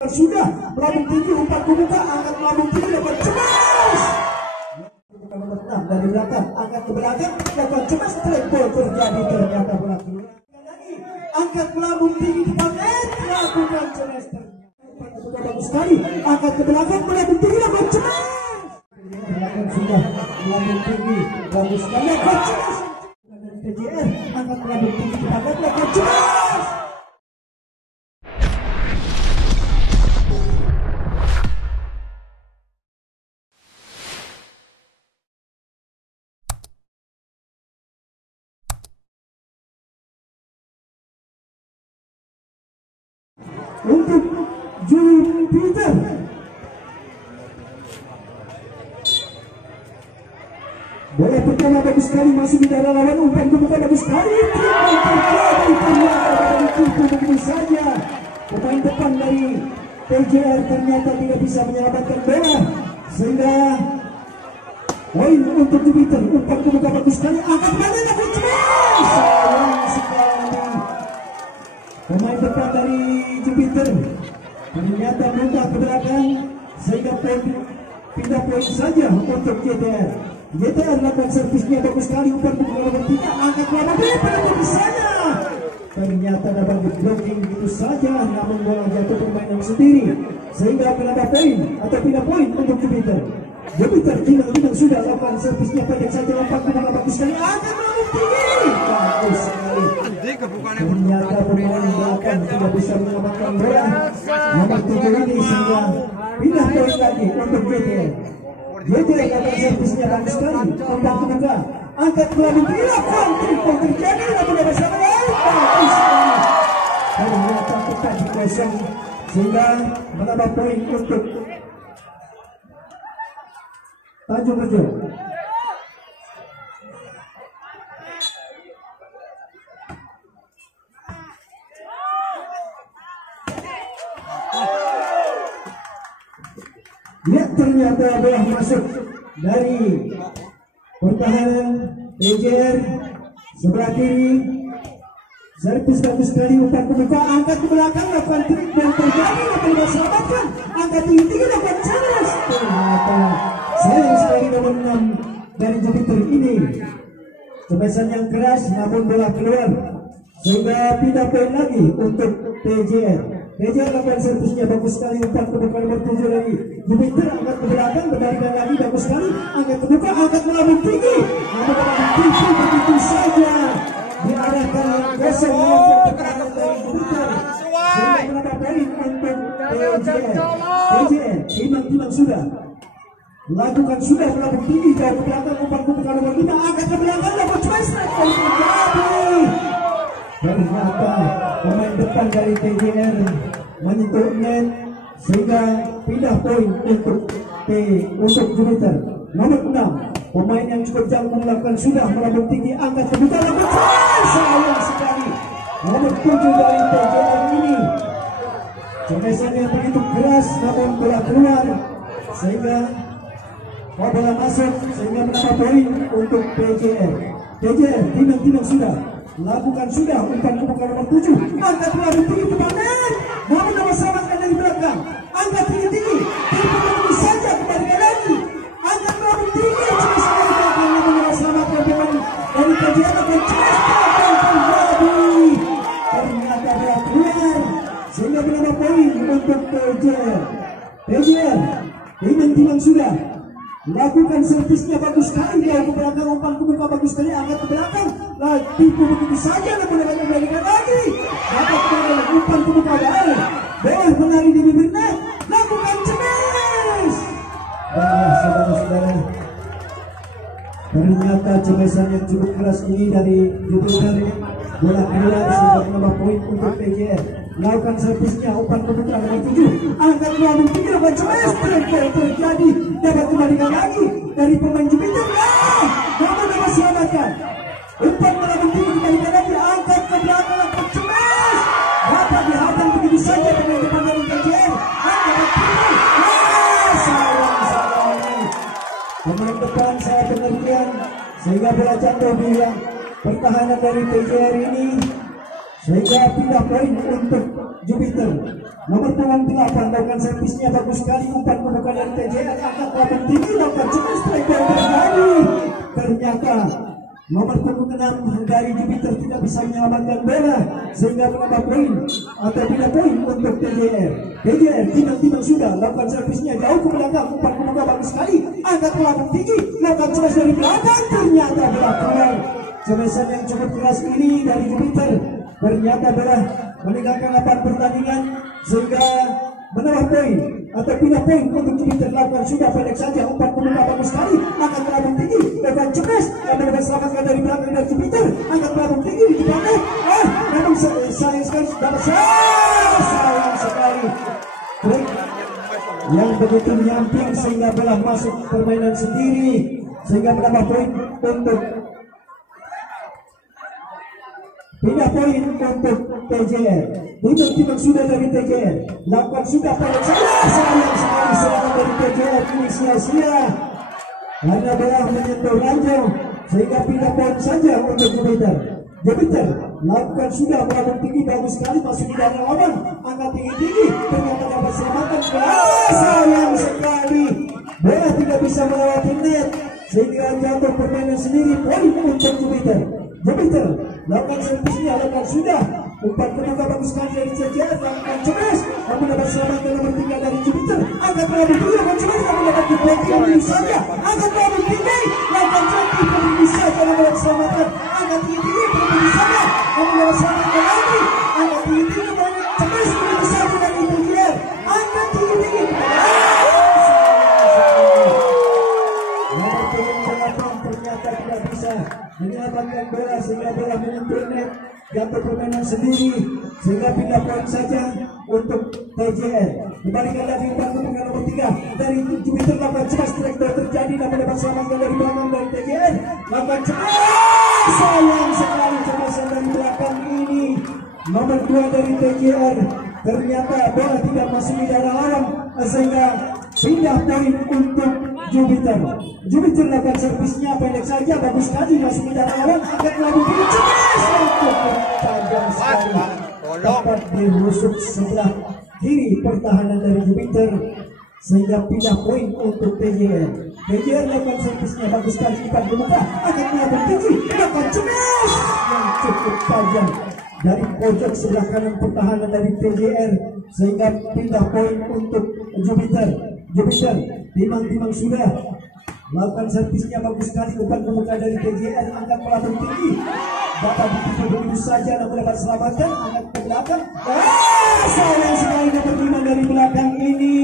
Sudah melambung tinggi, umpan ke muka, angkat melambung tinggi, dapat cemas. Dari belakang, angkat ke belakang, dapat cemas, strike ball terjadi, ternyata bola keluar. Lagi, angkat melambung tinggi di net, lakukan cemas. Umpan ke muka bagus sekali, angkat ke belakang, melambung tinggi, dapat cemas. Belakang sudah melambung tinggi, bagus sekali, dapat cemas. PJR, angkat melambung tinggi di net, dapat cemas. Untuk Jupiter bola pertama bagus sekali, masuk di dalam lawan, umpan ke muka bagus sekali, begitu saja pemain depan dari PJR ternyata tidak bisa menyelamatkan bola, sehingga poin untuk Jupiter. Umpan ke muka bagus sekali, angkat badan, dapat cemas. Sayang sekali pemain depan dari Jupiter ternyata mudah ke belakang, sehingga pindah poin saja untuk JTR. JTR lakukan servisnya bagus sekali, umpan ke bola bertiga, angkat bola begitu saja. Ternyata dapat di-blocking begitu saja, namun bola jatuh permainan sendiri, sehingga penambah poin atau pindah poin untuk Jupiter. Jupiter tidak sudah lakukan servisnya pendek saja, umpan ke bola bagus sekali, angkat bola tinggi, bagus sekali. Ternyata pemain belakang tidak bisa menyelamatkan bola nomor 7 ini, sehingga pindah poin lagi untuk JTR. JTR akan servisnya bagus sekali, umpan ke muka, angkat bola tinggi, lakukan terjadi, namun ada bersama bagus sekali. Ternyata tepat di kosong, sehingga menambah poin untuk Tanjung Rejo. Ya, ternyata bola masuk dari pertahanan PJR sebelah kiri. Servis bagus sekali, umpan ke muka, angkat ke belakang, lakukan trik dan terjadi, lakukan diselamatkan, angkat tinggi, lakukan challenge. Ternyata sayang sekali nomor 6 dari Jupiter ini. Tebasan yang keras, namun bola keluar, sehingga pindah poin lagi untuk PJR. PJR lakukan servisnya bagus sekali, umpan ke muka nomor 7 lagi. Jupiter angkat ke belakang, berbalikan lagi, bagus sekali, angkat ke muka, angkat melambung tinggi, namun melambung tinggi begitu saja diarahkan yang kosong oleh pertahanan dari Jupiter, sehingga menambah poin untuk PJR. Timang sudah lakukan, sudah melambung tinggi, jauh ke belakang, umpan ke muka nomor 5, angkat ke belakang, dapat try strike terjadi. Ternyata pemain depan dari PJR menyentuh net, sehingga pindah poin untuk Jupiter. Nomor 6, pemain yang cukup jauh melakukan, sudah melambung tinggi, angkat ke muka, dapat try. Sayang sekali nomor 7 dari PJR ini, cemesannya begitu keras, namun bola keluar, sehingga bola masuk, sehingga menambah poin untuk PJR. PJR timang sudah lakukan, sudah umpan ke muka nomor 7, angkat melambung tinggi ke panen, namun dapat selamatkan dari belakang, angkat tinggi, begitu saja, kembalikan lagi, angkat melambung tinggi, cemas sekali belakang, namun dapat selamatkan pemain dari PJR. Akan cemas terjadi, ternyata bola keluar, sehingga menambah poin untuk PJR. PJR timang sudah lakukan servisnya bagus sekali, jauh ke belakang, umpan ke muka bagus sekali, angkat ke belakang, tipu begitu saja, namun dapat kembalikan lagi, dapat kembali, umpan ke muka baik, boleh menari di bibir net, lakukan cemes. Saudara-saudara, ternyata cemesan yang cukup keras ini dari Jupiter, bola keluar, sehingga menambah poin untuk PJR. Lakukan servisnya, umpan ke muka nomor 7, angkat melambung tinggi, lakukan cemes, terjadi, dapat kembalikan lagi dari pemain Jupiter, namun dapat selamatkan, umpan melambung tinggi, kembalikan lagi, angkat ke belakang, lakukan cemes, dapat dihadang begitu saja pemain depan dari PJR, angkat tinggi, sayang. Pemain depan saya pengertian, sehingga bola jatuh di pertahanan dari PJR ini, sehingga pindah poin untuk Jupiter. Nomor punggung 8 lakukan servisnya bagus sekali, umpan pembuka dari TJR, angkat pelapon tinggi, lakukan cepat strike terjadi. Ternyata nomor punggung 6 dari Jupiter tidak bisa menyelamatkan bola sehingga menambah poin atau pindah poin untuk TJR. TJR timbang-timbang sudah lakukan servisnya jauh ke belakang, umpan pembuka bagus sekali, angkat pelapon tinggi, lakukan cepat dari belakang, ternyata bola keluar. Cemesan yang cukup keras ini dari Jupiter ternyata bola meninggalkan lapangan pertandingan sehingga menambah poin atau pindah poin untuk Jupiter. Lakukan sudah pendek saja, umpan pembuka bagus sekali, angkat pelapon tinggi, lakukan cepat yang mendapat selamatkan dari belakang dari Jupiter, angkat pelapon tinggi di depannya. Memang sayang sekali, sayang sekali trik yang begitu nyamping sehingga bola masuk permainan sendiri sehingga menambah poin untuk pindah poin untuk TJR. Timbang sudah dari TJR, lakukan sudah pendek saja, sayang sekali serangan dari TJR ini sia-sia karena bola menyentuh ranjau sehingga pindah poin saja untuk Jupiter. Jupiter lakukan sudah melambung tinggi bagus sekali, masuk di dalam lawan, angkat tinggi-tinggi, ternyata dapat selamatkan. Sayang sekali bola tidak bisa melewati net sehingga jatuh permainan sendiri, poin untuk Jupiter. Jupiter lakukan servisnya, lakukan sudah, umpan pembuka bagus sekali dari TJR, lakukan cemas, namun dapat selamatkan nomor 3 dari Jupiter, angkat melambung tinggi, lakukan cemas, namun dapat diblokin ini saja, angkat melambung tinggi, lakukan cantik, ini saja, namun dapat selamatkan, angkat tinggi-tinggi, ini saja, namun dapat selamatkan lagi, angkat tinggi-tinggi, banyak cemas, ini saja dari TJR, angkat tinggi-tinggi, nomor punggung 8 ternyata tidak bisa menyelamatkan bola sehingga bola menyentuh net, jatuh permainan sendiri sehingga pindah poin saja untuk TJR. Kembalikan lagi umpan pembuka nomor 3 dari Jupiter, lakukan cepat strike terjadi namun dapat selamatkan dari belakang dari TJR, lakukan cepat, sayang sekali cemasan dari belakang ini nomor 2 dari TJR, ternyata bola tidak masuk di dalam lawan sehingga pindah poin untuk Jupiter. Jupiter lakukan servisnya pendek saja, bagus sekali, masuk di dalam lawan, angkat melambung tinggi, cukup tajam sekali, dapat dirusuk sebelah kiri pertahanan dari Jupiter sehingga pindah poin untuk TJR. TJR lakukan servisnya bagus sekali, umpan pembuka, angkat melambung tinggi, lakukan cemas yang cukup tajam dari pojok sebelah kanan pertahanan dari TJR sehingga pindah poin untuk Jupiter. Jupiter timbang-timbang sudah lakukan servisnya bagus sekali, umpan pembuka dari TJR, angkat pelapon tinggi, dapat ditipu begitu saja namun dapat selamatkan, angkat ke belakang. Sayang sekali nomor 5 dari belakang ini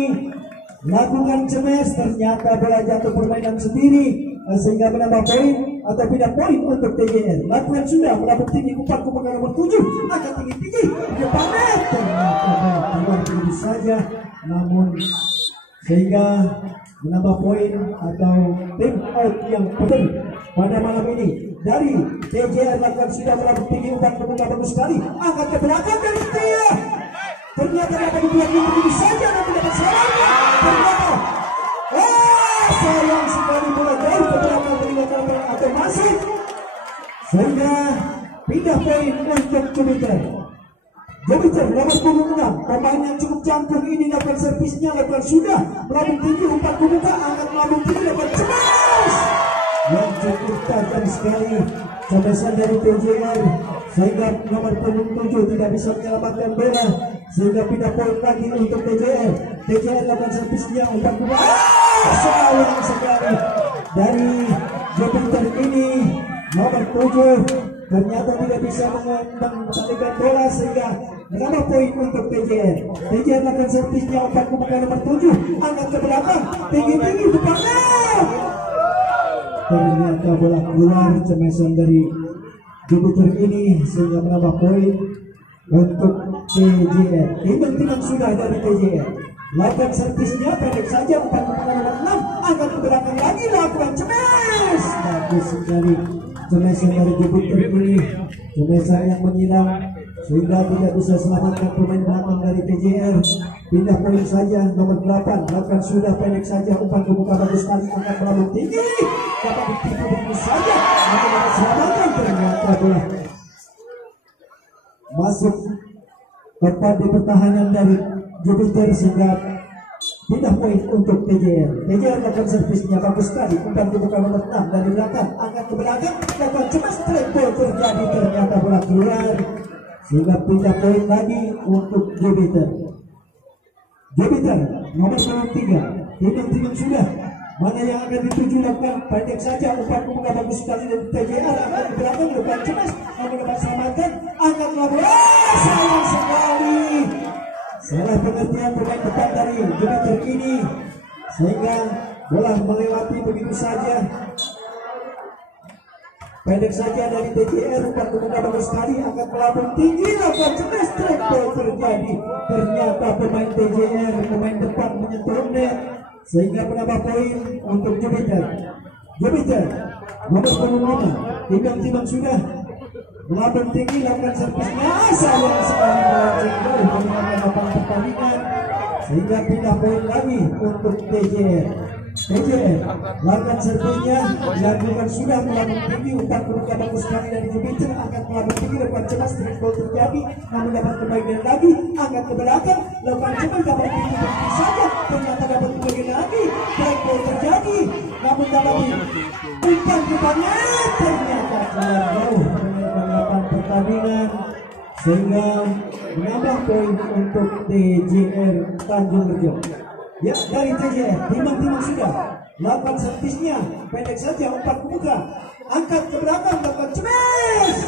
lakukan cemes, ternyata bola jatuh permainan sendiri sehingga menambah poin atau pindah poin untuk TJR. Lakukan sudah melambung tinggi, umpan pembuka nomor 7, angkat tinggi-tinggi di depan net, ternyata keluar begitu saja namun sehingga menambah poin atau tim out yang penting pada malam ini dari TJR. Lakukan sudah melambung tinggi, umpan pembuka bagus sekali, angkat ke belakang dari Tia, ternyata dapat dibuat begitu saja namun dapat selamatkan, ternyata sayang sekali bola jauh ke belakang meninggalkan atau masuk sehingga pindah poin untuk Jupiter. Jupiter nomor punggung 6, pemain yang cukup cantik ini, lakukan servisnya, lakukan sudah melambung tinggi, umpan pembuka, angkat melambung tinggi, lakukan cemas yang cukup tajam sekali cemesan dari TJR sehingga nomor punggung 7 tidak bisa menyelamatkan bola sehingga pindah poin lagi untuk TJR. TJR lakukan servisnya, umpan pembuka, sayang sekali dari Jupiter ini nomor 7 ternyata tidak bisa mengembalikan bola sehingga menambah poin untuk TJR. TJR lakukan servisnya, umpan pembuka nomor 7, angkat ke belakang, tinggi-tinggi depannya, ternyata bola keluar cemesan dari Jupiter ini sehingga menambah poin untuk TJR. Timbang-timbang sudah dari TJR, lakukan servisnya pendek saja, umpan pembuka nomor 6, angkat ke belakang lagi, lakukan cemes, bagus sekali cemesan dari Jupiter ini, cemesan yang menyiram sehingga tidak bisa selamatkan pemain belakang dari TJR. Pindah poin saja nomor 8, lakukan sudah pendek saja, umpan pembuka bagus sekali, angkat melambung tinggi, dapat ditipu begitu saja namun dapat selamatkan, ternyata bola masuk tepat di pertahanan dari Jupiter sehingga pindah poin untuk TJR. TJR lakukan servisnya bagus sekali, umpan dibuka nomor 6 dari belakang, angkat ke belakang, lakukan cuma straight ball terjadi, ternyata bola keluar sehingga pindah poin lagi untuk Jupiter. Jupiter nomor 3, timbang sudah. Mana yang akan dituju lakukan pendek saja, umpan dibuka bagus sekali dari TJR, angkat ke belakang, lakukan cemas, namun dapat selamatkan, angkat bola, sayang sekali. Salah pengertian pemain depan dari Jupiter ini sehingga bola melewati begitu saja. Pendek saja dari TJR, umpan kemudian bagus sekali, angkat melambung tinggi, lakukan cemas, straight ball terjadi. Ternyata pemain TJR, pemain depan menyentuh net sehingga menambah poin untuk Jupiter. Jupiter nomor 5, timbang sudah. Melambung tinggi, lakukan servisnya, sayang sekali melenceng jauh meninggalkan lapangan pertandingan sehingga pindah poin lagi untuk TJR. TJR lakukan servisnya, dilakukan sudah, melambung tinggi, umpan kemudian bagus sekali dari Jupiter, angkat melambung tinggi, lakukan cemas, straight ball terjadi, namun dapat kembali lagi, angkat ke belakang, lakukan cemas, dapat tinggi begitu saja, ternyata dapat kembali lagi, straight ball terjadi, namun dapat umpan depannya, ternyata keluar jauh pertandingan sehingga menambah poin untuk TJR Tanjung Rejo. Ya, dari TJR timbang sudah, lakukan servisnya, pendek saja, umpan ke muka, angkat ke belakang, lakukan cemes,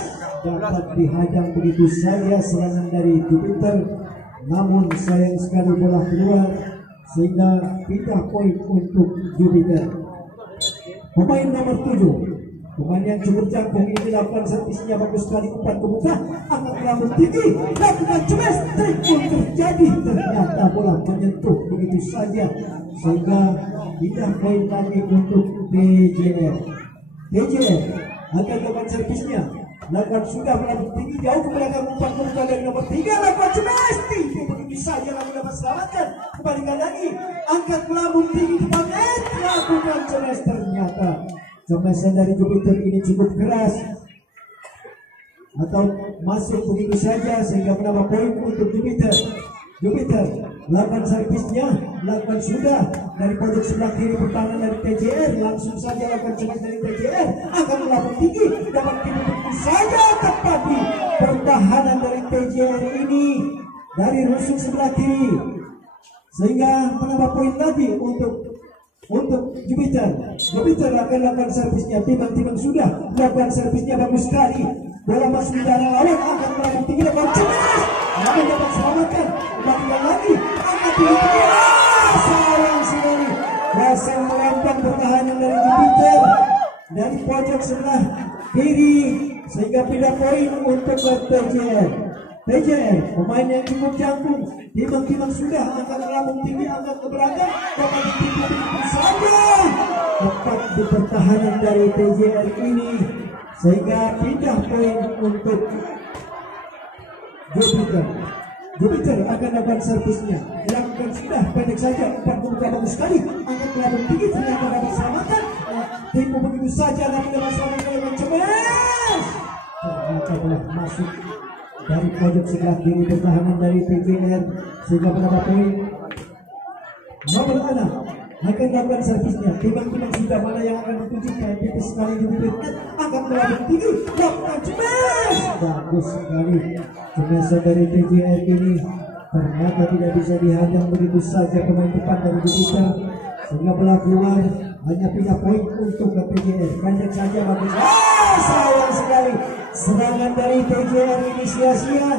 dapat dihadang begitu saja serangan dari Jupiter, namun sayang sekali bola keluar sehingga pindah poin untuk Jupiter. Pemain nomor 7, pemain yang cukup jangkung ini, lakukan servisnya bagus sekali, umpan ke muka, angkat melambung tinggi, lakukan cemas, straight ball terjadi, ternyata bola menyentuh begitu saja sehingga pindah poin lagi untuk TJR. TJR akan lakukan servisnya, lakukan sudah melambung tinggi, jauh ke belakang, umpan ke muka dari nomor 3, lakukan cemas, tinggi begitu saja, lalu dapat selamatkan, kembalikan lagi, angkat melambung tinggi depan net, lakukan cemas, ternyata cemesan dari Jupiter ini cukup keras atau masuk begitu saja sehingga menambah poin untuk Jupiter. Jupiter lakukan servisnya, lakukan sudah dari pojok sebelah kiri pertahanan dari TJR, langsung saja lakukan cemas dari TJR, akan melambung tinggi, dapat begitu saja tepat di pertahanan dari TJR ini dari rusuk sebelah kiri sehingga menambah poin lagi untuk Jupiter. Jupiter akan lakukan servisnya, timbang sudah, lakukan servisnya bagus sekali, bola masuk di dalam lawan, akan melambung tinggi, lakukan cemas, namun dapat selamatkan, kembalikan lagi, angkat tinggi, sayang sekali, berhasil melempar pertahanan dari Jupiter dari pojok sebelah kiri sehingga pindah poin untuk TJR. TJR pemain yang cukup jangkung, timbang sudah, angkat melambung tinggi, angkat ke belakang, dapat ditimpa saja tepat di pertahanan dari TJR ini sehingga pindah poin untuk Jupiter. Jupiter akan lakukan servisnya, dilakukan sudah, pendek saja, umpan ke bagus sekali, angkat melambung tinggi, ternyata dapat selamatkan, tipu begitu saja, namun dapat selamatkan dengan cemas, ternyata bola masuk dari pojok sebelah kiri pertahanan dari TJR sehingga menambah poin. Nomor 6 akan lakukan servisnya, timbang sudah, mana yang akan ditujukan, tipis sekali Jupiter, akan melambung tinggi, lakukan cemas, bagus sekali cemesan dari TJR ini, ternyata tidak bisa dihadang begitu saja pemain depan dari Jupiter sehingga bola keluar, hanya pindah poin untuk TJR, pendek saja, bagus, sayang sekali serangan dari TJR ini sia-sia,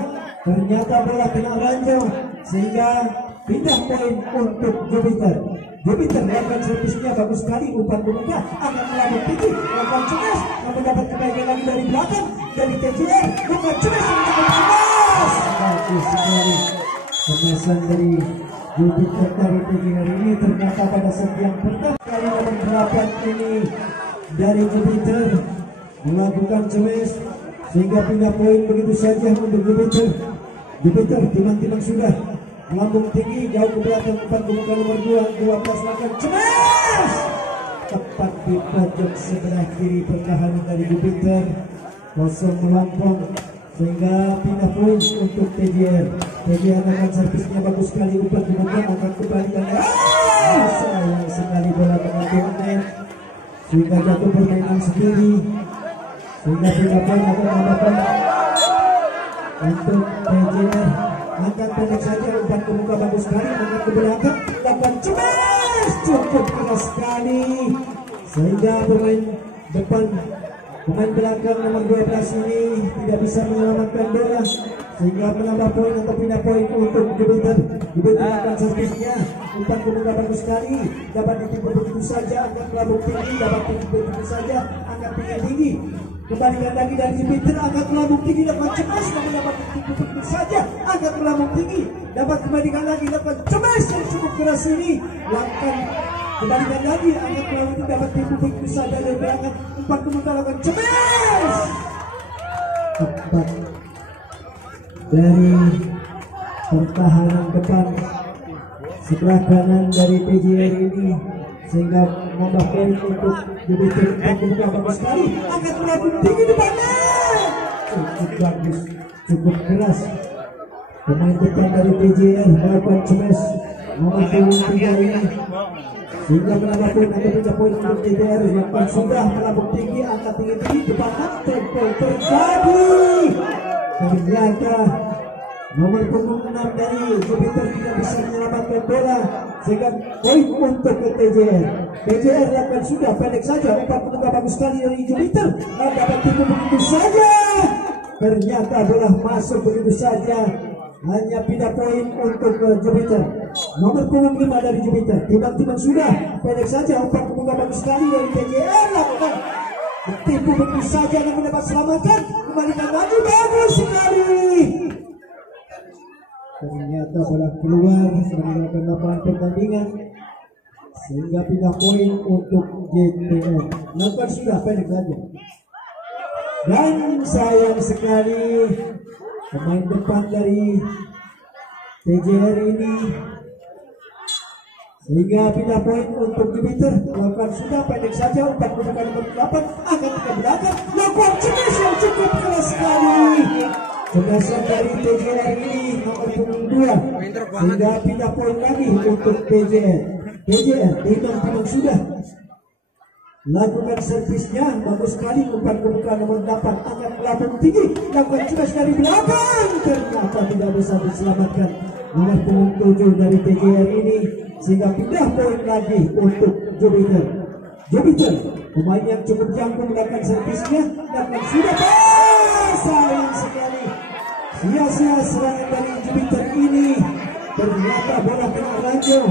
ternyata bola kena ranjau sehingga pindah poin untuk Jupiter. Jupiter lakukan servisnya bagus sekali, umpan ke muka, akan melambung tinggi, lakukan cemas, namun dapat kebaikan lagi dari belakang dari TJR, lakukan cemas untuk cemas, bagus sekali cemesan dari Jupiter dari TJR ini, ternyata pada set yang pertama kali nomor 8 ini dari Jupiter melakukan cemas sehingga pindah poin begitu saja untuk Jupiter. Jupiter timbang sudah, melambung tinggi, jauh ke belakang, umpan ke muka nomor 12, lakukan cemas tepat di pojok sebelah kiri pertahanan dari Jupiter, kosong melompong sehingga pindah poin untuk TJR. TJR akan servisnya bagus sekali, umpan kemudian akan kembali dan sayang sekali bola mengambil net sehingga jatuh permainan sendiri, sehingga pindah poin akan menambahkan untuk TJR. Angkat pendek saja, umpan ke muka bagus sekali, angkat ke belakang, lakukan cemas, cukup keras sekali sehingga pemain depan, pemain belakang nomor 12 ini tidak bisa menyelamatkan bola sehingga menambah poin atau pindah poin untuk Jupiter. Jupiter akan servisnya, umpan ke muka bagus sekali, dapat ditipu begitu saja, angkat kelabuk tinggi, dapat ditipu begitu saja, angkat tinggi, kembalikan lagi dari Jupiter, angkat kelabuk tinggi, dapat cemas, namun dapat ditipu begitu saja, angkat kelabuk tinggi, dapat kembalikan lagi, dapat cemas yang cukup keras ini, lakukan kembalikan lagi, angkat kelabuk tinggi, dapat ditipu begitu saja dari belakang, umpan ke muka, lakukan cemas, tepat dari pertahanan depan sebelah kanan dari TJR ini sehingga menambah poin untuk Jupiter. Buka bagus sekali, angkat kelabuk tinggi depannya, cukup bagus, cukup keras pemain depan dari TJR melakukan smash nomor 3 ini sehingga menambah poin atau pindah poin untuk TJR yang sudah kelabuk tinggi, angkat tinggi depan, tempo terjadi. Ternyata nomor punggung 6 dari Jupiter tidak bisa menyelamatkan bola sehingga poin untuk ke TJR. TJR lakukan sudah pendek saja, umpan kemuka bagus sekali dari Jupiter dan dapat tipu begitu saja. Ternyata bola masuk begitu saja, hanya pindah poin untuk Jupiter. Nomor punggung 5 dari Jupiter timbang-timbang sudah pendek saja, umpan kemuka bagus sekali dari TJR lakukan tipu begitu saja namun dapat selamatkan, kembalikan lagi, bagus sekali. Ternyata bola keluar meninggalkan lapangan pertandingan sehingga pindah poin untuk JTM. Lakukan sudah pendek saja dan sayang sekali pemain depan dari TJR ini sehingga pindah poin untuk Jupiter. Lakukan sudah pendek saja, umpan kemudian nomor 8 akan ke belakang, lakukan cemas yang cukup keras sekali. Cemasan dari TJR ini nomor punggung 2 sehingga pindah poin lagi untuk TJR. TJR timbang-timbang sudah lakukan servisnya bagus sekali, umpan ke muka nomor 8 angkat kelabuk tinggi, lakukan cemas dari belakang, ternyata tidak bisa diselamatkan nomor punggung 7 dari TJR ini sehingga pindah poin lagi untuk Jupiter. Jupiter pemain yang cukup jago melakukan servisnya, lakukan sudah, sayang sekali sia-sia serangan dari Jupiter ini. Ternyata bola kena ranjau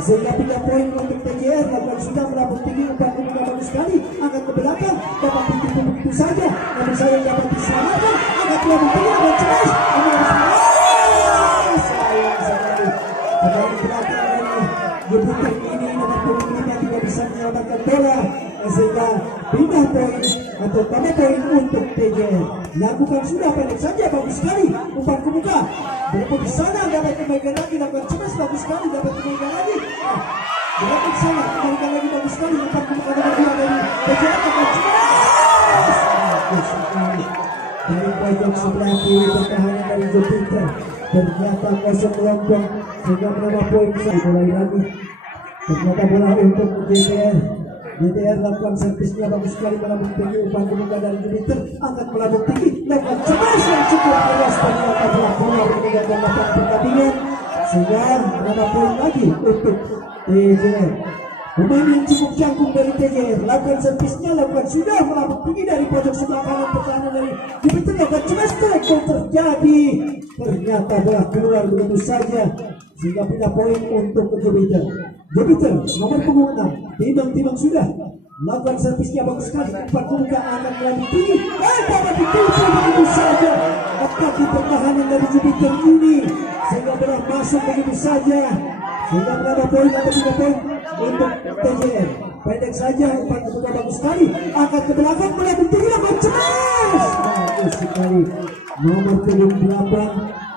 sehingga pindah poin untuk TJR. Lakukan sudah melambung tinggi, umpan kemuka bagus sekali, angkat ke belakang, dapat ditipu begitu saja namun sayang dapat diselamatkan, angkat melambung tinggi, lakukan cemas, sayang sekali pemain belakang dari Jupiter ini nomor punggung 5 tidak bisa menyelamatkan bola sehingga pindah poin atau tambah poin untuk TJR. Lakukan sudah pendek saja, bagus sekali, umpan ke muka berpun di sana, dapat kembalikan lagi, lakukan cemas, bagus sekali, dapat kembalikan lagi, berpun di sana, kembalikan lagi, bagus sekali, umpan ke muka nomor 2 dari TJR, lakukan cemas, bagus sekali dari pojok sebelah kiri pertahanan dari Jupiter. Ternyata kosong lompong sehingga menambah poin. Mulai lagi, ternyata bola untuk JTR. JTR lakukan servisnya bagus sekali, melambung tinggi, umpan ke muka dari Jupiter, angkat melambung tinggi, lakukan cemas yang cukup keras, ternyata bola keluar meninggalkan lapangan pertandingan sehingga menambah poin lagi untuk TJR. Pemain yang cukup jangkung dari TJR lakukan servisnya, lakukan sudah melambung tinggi dari pojok sebelah kanan pertahanan dari Jupiter, lakukan cemas, tackle terjadi. Ternyata bola keluar begitu saja sehingga pindah poin untuk Jupiter. Jupiter nomor punggung 6 timbang-timbang sudah lakukan servisnya bagus sekali, umpan ke muka akan melambung tinggi, dapat ditutup begitu saja kaki pertahanan dari Jupiter ini sehingga bola masuk begitu saja sehingga menambah poin atau pindah poin untuk TJR. Pendek saja, umpan ke muka bagus sekali, angkat ke belakang, melambung tinggi, lakukan cemas, bagus sekali nomor punggung 8.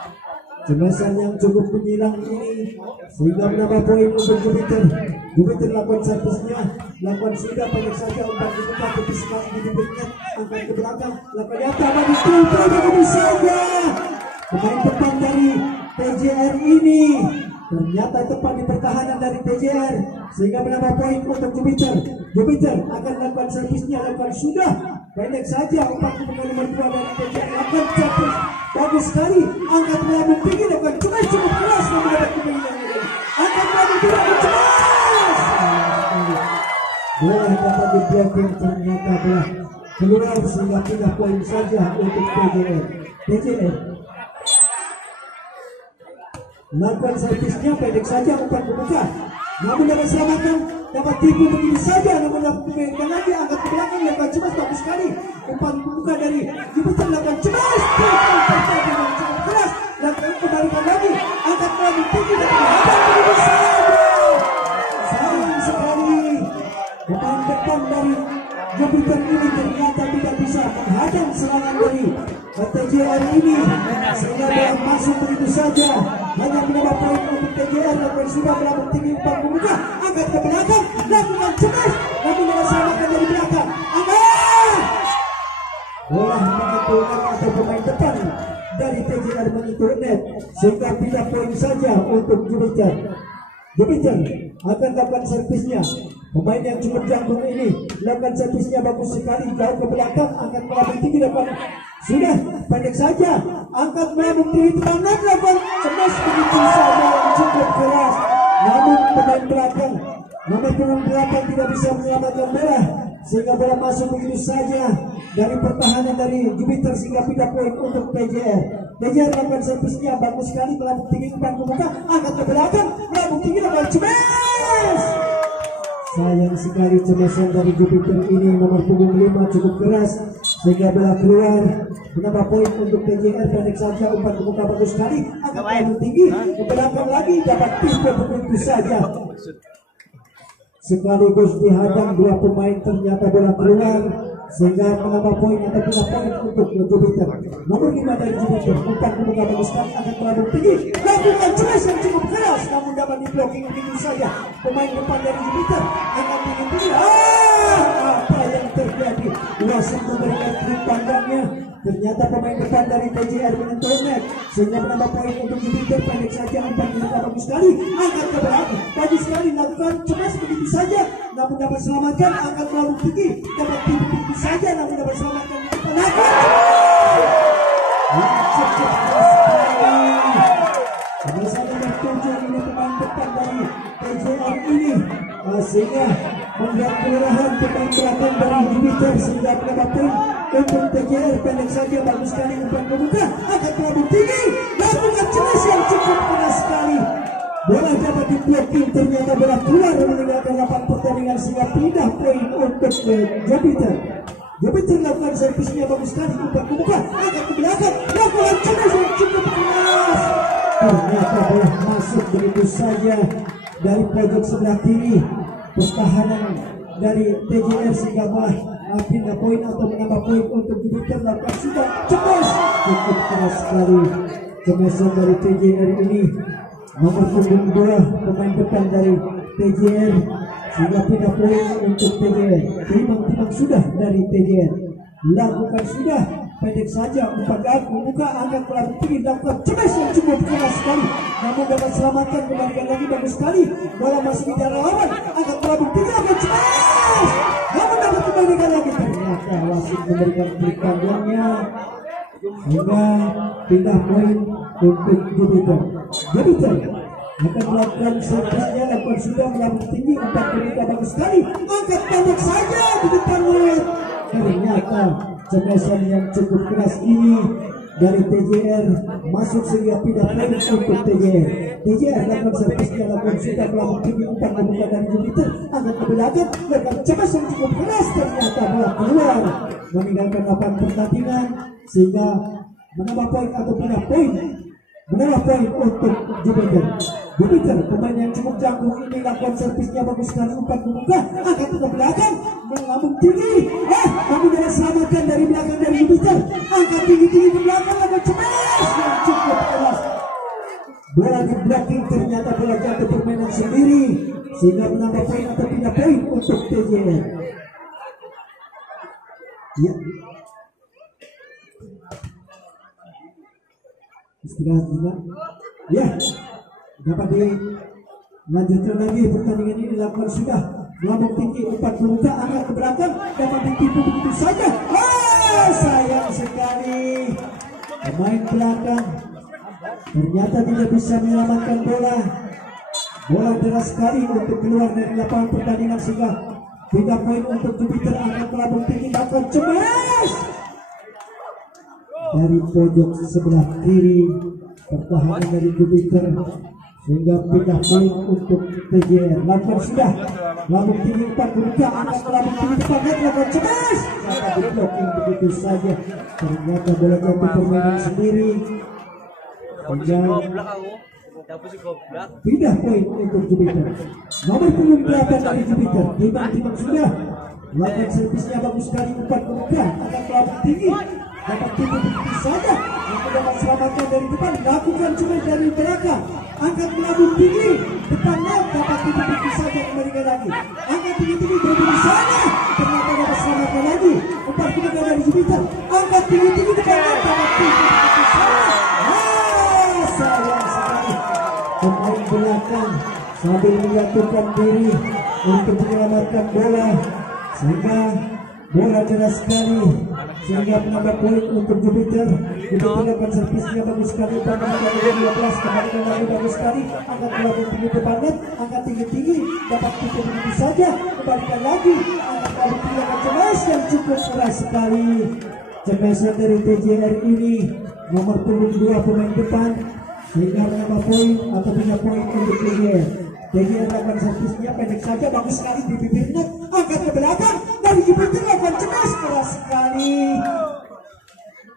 Cemasan yang cukup menyilang ini sehingga menambah poin untuk Jupiter. Jupiter lakukan servisnya, lakukan sudah pendek saja umpan dibuka tapi sekali di bibirnya angkat ke belakang, lakukan di atas betul begitu saja. Pemain depan dari TJR ini ternyata tepat di pertahanan dari TJR sehingga menambah poin untuk Jupiter. Jupiter akan lakukan servisnya, lakukan sudah pendek saja umpan pemain nomor 2 dari TJR, lakukan servis bagus sekali, angkat melambung tinggi, lakukan cukup keras namun dapat kembali angkat melambung tinggi, lakukan cemas. Bola dapat diblokir, ternyata bola keluar sehingga pindah poin saja untuk TJR. TJR lakukan servisnya pendek saja umpan pembuka, namun dapat selamatkan, dapat tipu begitu saja, namun dapat kembalikan lagi angkat ke belakang, lakukan cemas bagus sekali umpan pembuka dari Jupiter, lakukan cemas dengan cukup keras, lakukan kembalikan lagi angkat melambung tinggi dan menghadap begitu saja. Sayang sekali pemain depan dari Jupiter ini ternyata tidak bisa menghadang serangan dari TJR ini sehingga bola masuk begitu saja, hanya menambah poin untuk TJR dan sudah melambung tinggi umpan pembuka, angkat ke belakang, lakukan cemas namun dengan selamatkan dari belakang, angkat bola menyentuh atau pemain depan dari TJR menyentuh net sehingga pindah poin saja untuk Jupiter. Jupiter akan lakukan servisnya, pemain yang cukup jangkung ini lakukan servisnya bagus sekali, jauh ke belakang, angkat melambung tinggi dapat sudah pendek saja, angkat melambung tinggi tangan, lakukan cemas begitu saja yang cukup keras, namun pemain belakang tidak bisa menyelamatkan bola sehingga bola masuk begitu saja dari pertahanan dari Jupiter sehingga pindah poin untuk TJR. TJR lakukan servisnya bagus sekali, melambung tinggi umpan pembuka, angkat ke belakang, melambung tinggi lakukan cemas. Sayang sekali cemasan dari Jupiter ini nomor punggung 5 cukup keras sehingga bola keluar, menambah poin untuk TJR pendek saja umpan pembuka bagus sekali, angkat melambung tinggi ke belakang lagi, dapat tipu begitu saja. Sekaligus dihadang dua pemain, ternyata bola keluar sehingga menambah poin atau pindah poin untuk Jupiter. Nomor 5 dari Jupiter umpan pembuka bagus sekali, akan melambung tinggi, lakukan cemas yang cukup keras namun dapat diblocking begitu saja. Pemain depan dari Jupiter akan tinggi. Apa yang terjadi? Wasit memberikan trik pandangnya. Ternyata pemain depan dari TJR menyentuh net sehingga menambah poin untuk Jupiter, pendek saja umpan pembuka bagus sekali, angkat ke belakang bagus sekali, lakukan cemas begitu saja namun dapat selamatkan, angkat melambung tinggi, dapat tipu begitu saja namun dapat selamatkan, Biasanya bertujuan ini pemain depan dari TJR ini sehingga membuat kelelahan pemain belakang dari Jupiter sehingga menambah poin untuk TJR, pendek saja bagus sekali umpan pembuka, angkat melambung tinggi, lakukan cemas yang cukup keras sekali. Bola dapat diblokir, ternyata bola keluar meninggalkan lapangan pertandingan sehingga pindah poin untuk Jupiter. Jupiter lakukan servisnya bagus sekali umpan pembuka, angkat ke belakang, lakukan cemas yang cukup keras. Ternyata bola masuk begitu saja dari pojok sebelah kiri pertahanan dari TJR sehingga bola pindah poin atau menambah poin untuk Jupiter. Lakukan sudah cemas cukup keras sekali. Cemasan dari TJR ini nomor punggung 2 pemain depan dari TJR sehingga pindah poin untuk TJR. Timbang sudah dari TJR, lakukan sudah pendek saja umpan pembuka, angkat melambung tinggi, lakukan cemas yang cukup keras sekali namun dapat selamatkan, kembalikan lagi bagus sekali, bola masih di dalam lawan, angkat melambung tinggi, lakukan cemas namun dapat kembalikan lagi. Ternyata wasit memberikan trik pandangnya sehingga pindah poin untuk Jupiter. Jupiter akan melakukan servisnya, lakukan sudah melambung tinggi, umpan pembuka bagus sekali, angkat pendek saja di depan net. Ternyata cemasan yang cukup keras ini dari TJR masuk sehingga pindah poin untuk TJR. TJR lakukan servisnya, lakukan sudah melambung tinggi, umpan pembuka dari Jupiter, angkat ke belakang, lakukan cemas yang cukup keras, ternyata bola keluar meninggalkan lapangan pertandingan sehingga menambah poin atau pindah poin, menambah poin untuk Jupiter. Jupiter pemain yang cukup jago ini lakukan servisnya bagus sekali, umpan pembuka, angkat ke belakang, melambung tinggi, namun dia selamatkan dari belakang dari Jupiter, angkat tinggi ke belakang, lakukan cemas yang cukup keras. Bola di blocking, ternyata bola jatuh permainan sendiri sehingga menambah poin atau pindah poin untuk TJR. Ya. Istirahat juga. Ya. Dapat dilanjutkan lagi pertandingan ini dilakukan sudah. Melambung tinggi 40 muka, angkat ke belakang, dapat ditipu begitu saja. Sayang sekali. Pemain belakang ternyata tidak bisa menyelamatkan bola. Bola deras sekali untuk keluar dari lapangan pertandingan sehingga 3 poin untuk Jupiter. Angkat melambung tinggi, akan cemas dari pojok sebelah kiri pertahanan dari Jupiter sehingga pindah poin untuk TJR. Lakukan sudah melambung tinggi 40 muka, angkat melambung tinggi depan net, lakukan cemas, dapat diblocking begitu saja. Ternyata bola jatuh permainan sendiri sehingga pindah poin untuk Jupiter. Nomor punggung 8 dari Jupiter, timbang sudah melakukan servisnya bagus sekali, 4 ke muka, akan melambung tinggi, dapat tipu begitu saja. Yang dapat selamatkan dari depan, lakukan cuma dari belakang, angkat melambung tinggi depan net, dapat tipu begitu saja, kembalikan lagi, angkat tinggi-tinggi berbunyi sana, ternyata dapat selamatkan lagi, 4 ke muka dari Jupiter, angkat tinggi-tinggi depan net, dapat tipu begitu saja. Sayang sekali pemain belakang sambil menyatukan diri untuk menyelamatkan bola sehingga bola deras sekali sehingga menambah poin untuk Jupiter. Jupiter akan servisnya bagus sekali, bahkan menjadi 12, kembalikan lagi bagus sekali, angkat melambung tinggi depan net, angkat tinggi-tinggi, dapat tipu begitu saja, kembalikan lagi, angkat melambung tinggi akan cemas yang cukup keras sekali. Cemasan dari TJR ini nomor punggung 2 pemain depan sehingga menambah poin atau punya poin untuk TJR. TJR lakukan servisnya pendek saja, bagus sekali di bibir net, angkat ke belakang dari Jupiter, lakukan cemas keras sekali.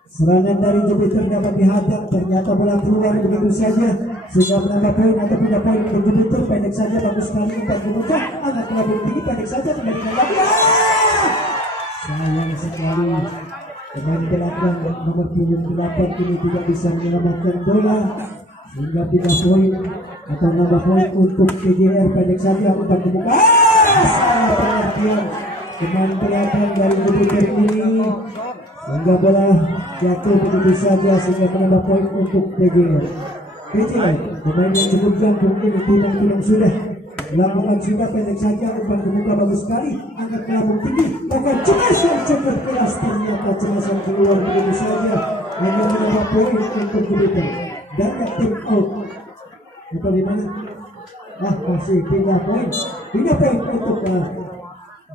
Serangan dari Jupiter dapat dihadang, ternyata bola keluar begitu saja sehingga menambah poin atau punya poin untuk Jupiter. Pendek saja, bagus sekali, 4 ke muka, angkat melambung tinggi, pendek saja, kembalikan lagi. Sayang sekali pemain belakang nomor punggung 8 ini tidak bisa menyelamatkan bola sehingga pindah poin atau nambah poin untuk TJR. Pendek saja, 4 ke muka. Salah pengertian pemain belakang dari Jupiter ini sehingga bola jatuh begitu saja sehingga menambah poin untuk TJR. TJR pemain yang cukup jangkung ini timang sudah melakukan sudah, pendek saja, 4 ke muka, bagus sekali, angkat melambung tinggi, bahkan cemas yang cukup keras, ternyata cemas yang keluar begitu saja hanya menambah poin untuk Jupiter. Dan tim out atau gimana? Masih pindah poin untuk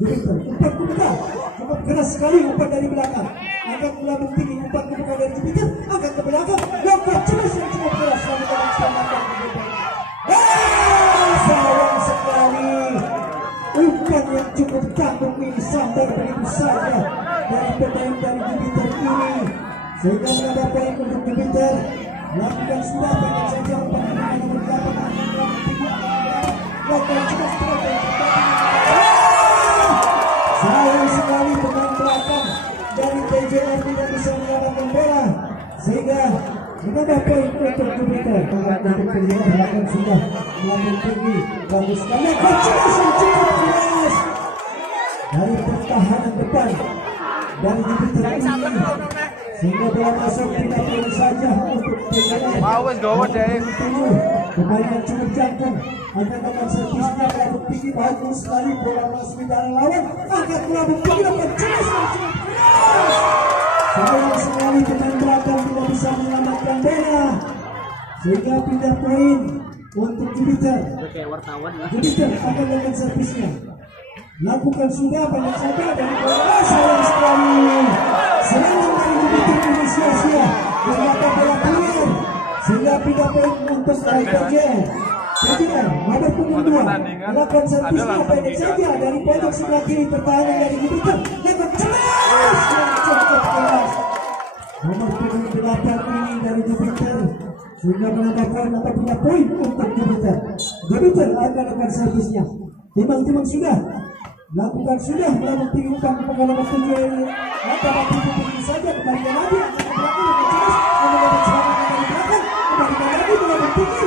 Jupiter. 4 ke muka, cukup keras sekali, umpan dari belakang, angkat melambung tinggi, 4 ke muka dari Jupiter, angkat ke belakang, lakukan cemas yang cukup keras, lalu dalam selamatkan Jupiter. Sayang sekali umpan yang cukup tanggung ini sampai begitu saja dari pemain dari Jupiter ini sehingga menambah poin untuk Jupiter. Lakukan sudah, pendek saja, umpan dengan nomor 8, lakukan cepat. Sayang sekali pemain belakang dari TJR tidak bisa menyelamatkan bola sehingga menambah poin untuk Jupiter. Untuk TJR lakukan sudah melambung tinggi, bagus sekali, cemas yang cukup keras dari pertahanan depan dari Jupiter ini sehingga bola masuk, tidak poin saja untuk TJR. Pemain yang cukup jangkung akan dapat servisnya, melambung tinggi, bagus sekali, bola masuk di dalam lawan, angkat melambung tinggi, dapat cemas yang cukup keras. Sayang sekali pemain belakang tidak bisa menyelamatkan bola sehingga pindah poin untuk Jupiter. Jupiter akan melakukan servisnya, lakukan sudah, banyak saja dari bola. Sayang sekali serangan dari Jupiter ini sia-sia, ternyata bola keluar sehingga pindah poin untuk TJR. TJR nomor punggung 2 melakukan servisnya, pendek saja dari pojok sebelah kiri pertahanan dari Jupiter, lakukan cemas yang cukup keras. Nomor punggung 8 ini dari Jupiter sehingga menambah poin atau punya poin untuk Jupiter. Jupiter akan melakukan servisnya, timbang sudah, lakukan sudah, melambung tinggi, umpan kepada nomor 7 ini, dapat tipu saja, kembalikan lagi, angkat ke belakang dengan cemas, mendapat serangan dari belakang, kembalikan lagi melambung tinggi,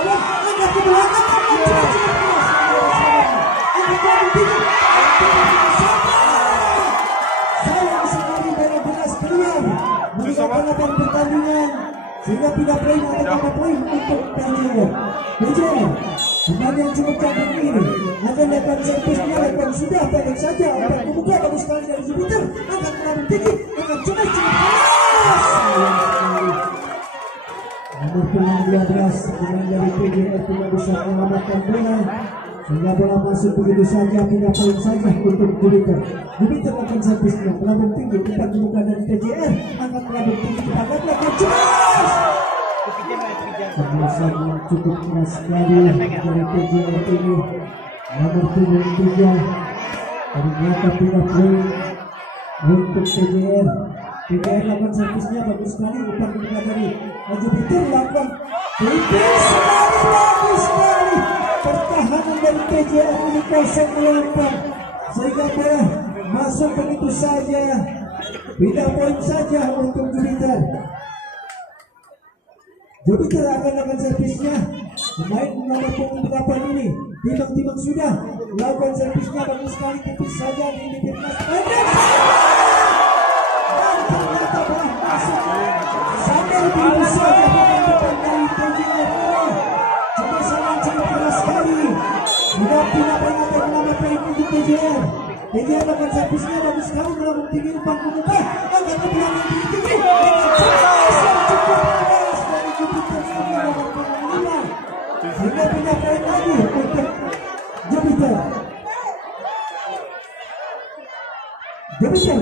lawan, angkat ke belakang, sayang sekali bola bolas keluar meninggalkan pertandingan sehingga tidak poin atau poin untuk PJR. Pemain yang cukup cantik ini akan dapat servisnya, lakukan sudah pendek saja untuk membuka bagus sekali dari Jupiter, akan melambung tinggi, akan cukup keras. Nomor punggung 12 pemain dari PJR tidak bisa menyelamatkan bola sehingga bola masuk begitu saja, tidak poin saja untuk Jupiter. Jupiter akan servisnya, melambung tinggi, umpan membuka dari PJR, akan melambung tinggi, akan melakukan keras. Pembahasan yang cukup keras sekali dari PJR ini. Nomor punggung 3 ternyata tidak poin untuk PJR. PJR lakukan servisnya bagus sekali, umpan membuka dari Jupiter, lakukan tipis sekali, bagus sekali. Pertahanan dari PJR ini kosong melempar sehingga bola masuk begitu saja, tidak poin saja untuk Jupiter. Jupiter akan lakukan servisnya. Pemain nomor punggung 8 ini timbang-timbang sudah lakukan servisnya bagus sekali, tipis saja di pintas pendek dan ternyata bola masuk sampai begitu saja pemain depan dari PJR ini. Jembatan yang cukup keras sekali, tidak poin atau menambah poin untuk PJR. PJR lakukan servisnya bagus sekali, melambung tinggi, umpan membuka, angkat ke belakang tinggi dengan servis yang cukup keras dari Jupiter sehingga nomor punggung 5 sehingga pindah poin lagi untuk Jupiter. Jupiter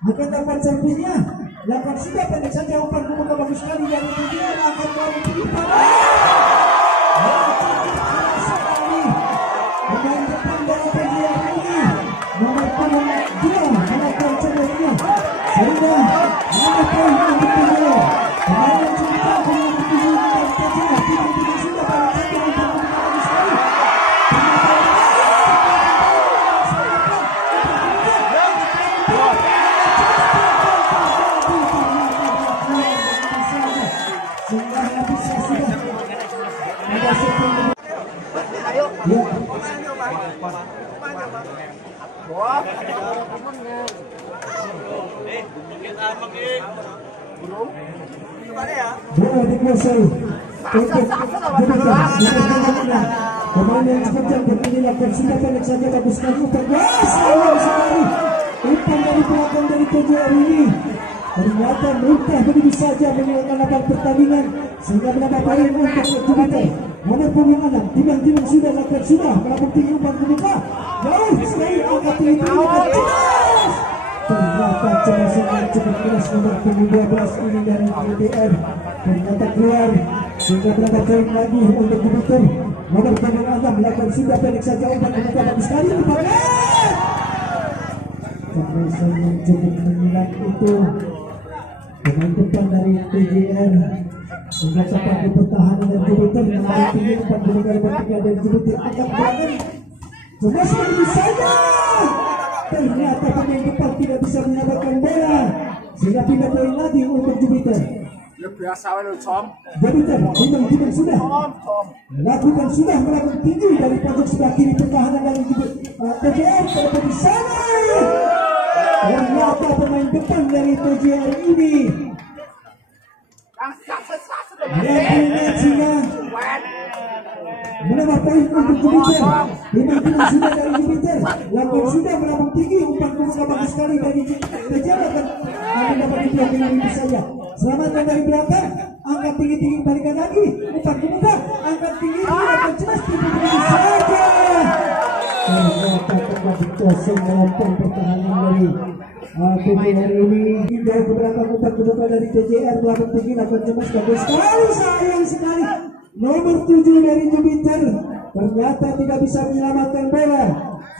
akan dapat servisnya, lakukan sudah pendek saja, umpan membuka bagus sekali dari PJR, akan melambung tinggi pemain depan dari PJR ini nomor punggung 2 melakukan servisnya sehingga nomor poin untuk PJR. Pemain yang cukup tahu dengan tujuan dari PJR tidak sudah pada satu umpan membuka bagus sekali. Sehingga bisa sudah ada sepuluh. Ya. Bola dikuasai untuk pemain yang cukup cantik ini lakukan sudah pendek saja bagus sekali, umpan sayang sekali, umpan dari belakang dari PJR ini ternyata mudah begitu saja meninggalkan lapangan pertandingan sehingga menambah poin untuk Jupiter. Nomor punggung 6 timbang-timbang sudah lakukan sudah melambung tinggi, umpan membuka jauh sekali, angkat tinggi keras. Ternyata cebasan yang cukup keras nomor punggung 12 ini dari PJR ternyata keluar sehingga berapa poin lagi untuk Jupiter. Nomor punggung 6 melakukan sudah pendek saja, umpan membuka bagus sekali, umpan cebasan yang cukup menyilat itu pemain depan dari PJR sehingga cepat di pertahanan dan Jupiter melambung tinggi, umpan membuka bertiga dan Jupiter angkat belakang cuma sekali saja. Ternyata pemain depan tidak bisa menyelamatkan bola sehingga pindah poin lagi untuk Jupiter. Jupiter timbang-timbang sudah lakukan sudah melambung tinggi dari pojok sebelah kiri pertahanan dari PJR terdapat di sana. Ternyata pemain depan dari PJR ini menambah poin untuk Jupiter. Timbang-timbang sudah dari Jupiter lakukan sudah melambung tinggi, umpan membuka bagus sekali dari PJR akan dapat diblok dengan itu saja. Selamatkan dari belakang, angkat tinggi-tinggi, balikan lagi, umpan membuka, angkat tinggi, akan jelas begitu saja. Ternyata terjadi kosong melampau pertahanan dari PJR ini. Jauh ke belakang, umpan membuka dari PJR melambung tinggi, lakukan cemas bagus sekali, sayang sekali. Nomor 7 dari Jupiter ternyata tidak bisa menyelamatkan bola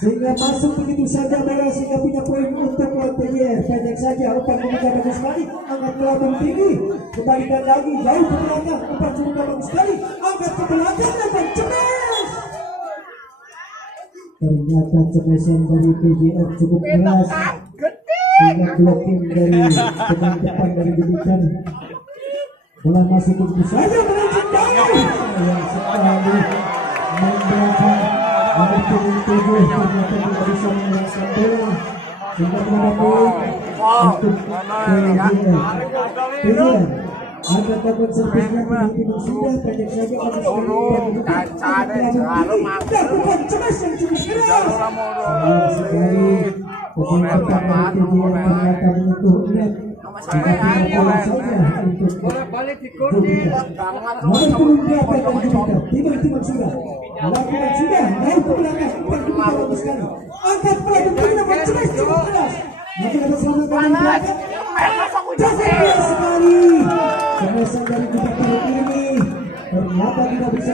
sehingga masuk begitu saja bola sehingga punya poin untuk PJR. Pendek saja, umpan membuka bagus sekali, angkat melambung tinggi, kembalikan lagi jauh ke belakang, umpan membuka bagus sekali, angkat ke belakang, lakukan cemas. Ternyata cemesan dari PJR cukup keras sehingga blocking dari pemain depan dari Jupiter. Bola masih begitu saja melenceng jauh. Yang sekali ternyata tidak bisa menguasai bola sehingga berapa poin untuk TJR. Ada dapat servisnya tiba-tiba sudah pendek saja lakukan cemas yang cukup keras sekali pemain pertama TJR ternyata menyentuh net. Tiba-tiba sudah melakukan sudah naik ke belakang bagus sekali angkat bola dan nomor cemas cukup keras masih ada selama dari belakang jauh sekali kemasan dari Jupiter ini ternyata tidak bisa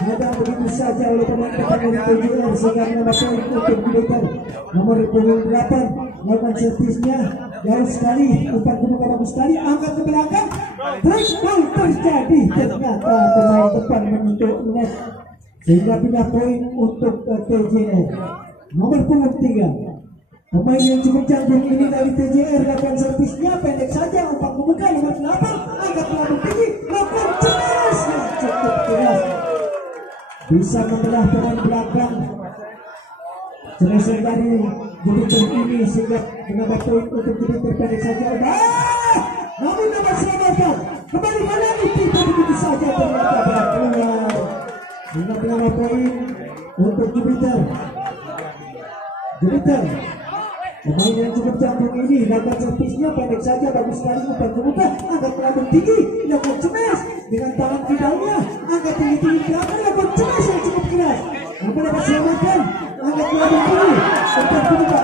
dihadang begitu saja oleh pemain pertahanan TJR sehingga menambah poin untuk Jupiter nomor punggung 8 melakukan servisnya jauh sekali umpan kebuka bagus sekali angkat ke belakang breakdown terjadi ternyata pemain depan menyentuh net sehingga pindah poin untuk TJR nomor punggung 3 pemain yang cukup jago ini dari TJR lakukan servisnya pendek saja umpan kebuka nomor 8 angkat melambung tinggi lakukan cemas yang cukup keras bisa membelah pemain belakang Jenazah dari Jupiter ini sehingga menambah poin untuk Jupiter pendek saja. Namun dapat selamatkan kembali lagi kita begitu saja ternyata keluar sehingga menambah poin untuk Jupiter. Pemain yang cukup jago ini lakukan servisnya pendek saja bagus sekali umpan kebuka angkat melambung tinggi lakukan cemas dengan tangan kidalnya angkat tinggi belakang lakukan cemas yang cukup keras. Namun dapat selamatkan angkat melambung tinggi umpan kebuka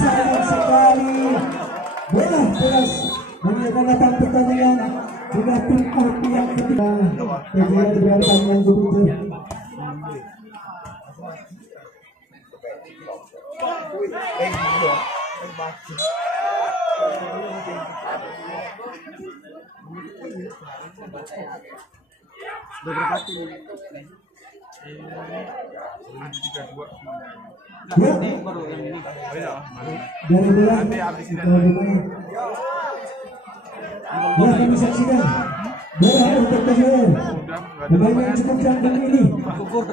sayang sekali bola keras menyiapkan lapangan pertandingan dengan tim out yang ketiga TJR berhadapan dengan Jupiter. Kami saksikan bola untuk TJR. Pemain yang cukup ganteng ini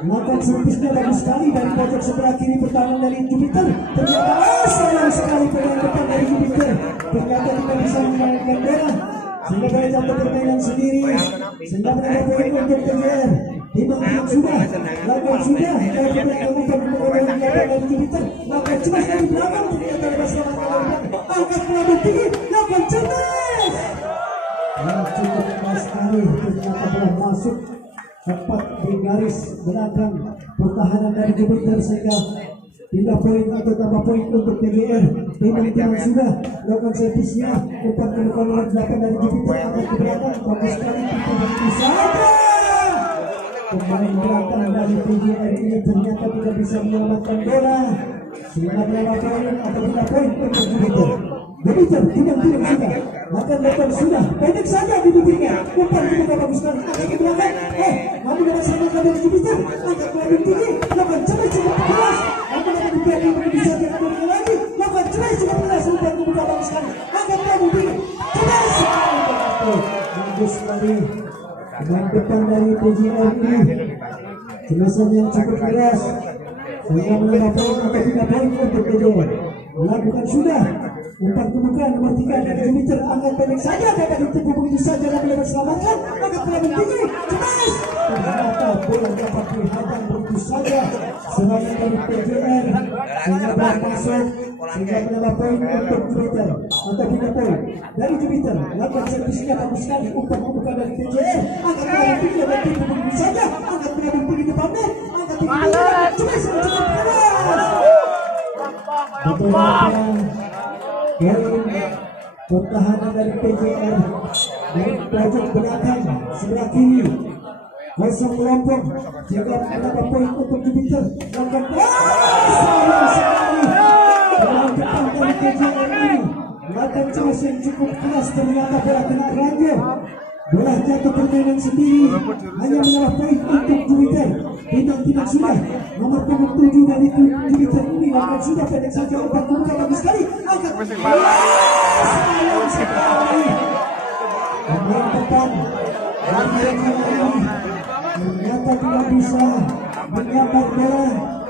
melakukan servisnya bagus sekali dari pojok sebelah kiri pertahanan dari Jupiter. Ternyata sayang sekali pemain depan dari Jupiter ternyata tidak bisa memainkan bola sehingga boleh jatuh permainan sendiri sehingga menambah poin untuk TJR. Timbang sudah lakukan sudah dari belakang umpan kemudian dari Jupiter lakukan cemas dari belakang ternyata ada selamat angkat melambung tinggi lakukan cemas yang cukup keras sekali ternyata bola masuk tepat di garis belakang pertahanan dari Jupiter sehingga pindah poin atau tambah poin untuk TJR. Timbang sudah lakukan servisnya umpan kemudian nomor 8 dari Jupiter angkat ke belakang bagus sekali begitu saja. Pemain belakang dari TJR ini ternyata tidak bisa menyelamatkan bola sehingga menambah poin atau pindah poin untuk Jupiter. Jupiter tidak sudah akan lakukan sudah pendek saja di bibirnya umpan kebuka bagus sekali angkat ke belakang namun dapat selamatkan dari Jupiter angkat melambung tinggi lakukan cemas cukup keras namun dapat diberikan begitu saja kemudian lagi lakukan cemas cukup keras umpan kebuka bagus sekali angkat melambung tinggi cemas bagus sekali pemain depan dari TJR ini jelasan yang cukup keras sehingga menambah poin atau tidak poin untuk TJR. Melakukan sudah umpan kebuka nomor 3 dari Jupiter angkat pendek saja dapat ditipu begitu saja dan dapat selamatkan angkat melambung tinggi cemas ternyata bola dapat dihadang begitu saja serangan dari TJR sehingga bola masuk sehingga menambah poin untuk Jupiter atau tidak poin dari Jupiter. Lakukan servisnya bagus sekali umpan kebuka dari TJR angkat melambung tinggi dapat ditipu begitu saja angkat melambung tinggi depan net angkat tinggi cemas yang cukup keras pertahanan dari TJR dari pojok belakang sebelah kiri kosong melompong jika menambah poin untuk Jupiter lakukan sayang sekali pemain depan dari TJR ini melakukan cemas yang cukup keras ternyata bola kena ranjau bola jatuh permainan sendiri hanya menambah poin untuk Jupiter. Tidak sudah nomor punggung 7 dari Jupiter ini lakukan sudah pendek saja umpan kebuka bagus sekali angkat sayang sekali pemain depan dari TJR ini ternyata tidak bisa menyambar bola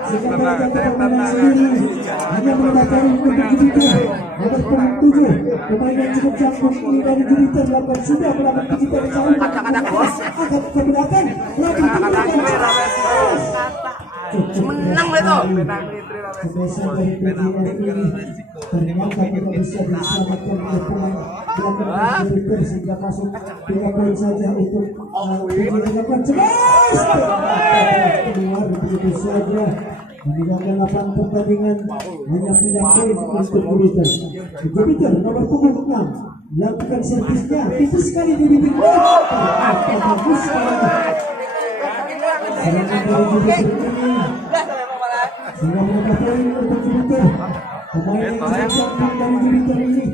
sehingga mereka permainan sendiri hanya mendapatkan untuk Jupiter. Nomor punggung 7 pemain yang cukup jangkung ini dari Jupiter lakukan sudah melakukan Jupiter cari agak ke belakang menang itu kebiasaan dari PJR ini ternyata tidak bisa diselamatkan oleh pemain belakang Jupiter sehingga masuk 3 poin saja untuk PJR lakukan cemas keluar begitu saja meninggalkan lapangan pertandingan hanya 9 poin untuk Jupiter nomor punggung 6 lakukan servisnya itu sekali di bibir bagus sekali serangan dari Jupiter ini sehingga mendapat poin untuk Jupiter. Pemain yang terjangkau dari Jupiter ini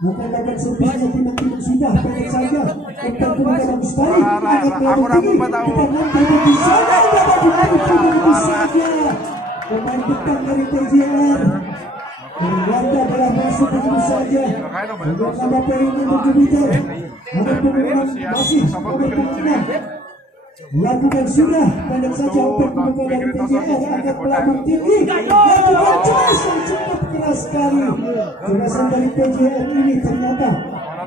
akan dapat servisnya timbang-timbang sudah pendek saja untuk pemain bagus sekali agak terlalu tinggi kita nanti begitu saja dapat begitu saja pemain depan dari PJR Berwanda telah masuk begitu saja untuk nambah poin untuk Jupiter. Nomor punggung masih nomor punggung 6 lakukan sudah pendek saja untuk pembuka dari PJR angkat pelambung tinggi lakukan cemas yang cukup keras sekali. Kerasan dari PJR ini ternyata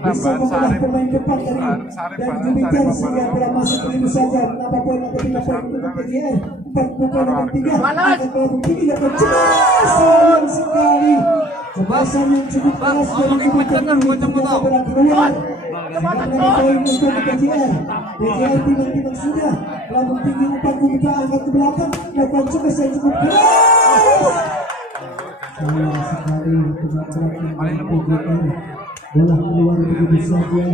bisa membelah pemain depan dari Jupiter sehingga telah masuk begitu saja menambah poin atau 3 poin untuk PJR. 4 pukul nomor 3 angkat pelambung tinggi lakukan cemas sayang sekali. Kemasan yang cukup keras dari Jupiter ini ternyata berang keluar. Sehingga poin untuk PJR. PJR timbang-timbang sudah pelambung tinggi 4 pukul angkat ke belakang lakukan cemas yang cukup keras. Sayang sekali kebakaran dari PJR. Bola keluar begitu saja.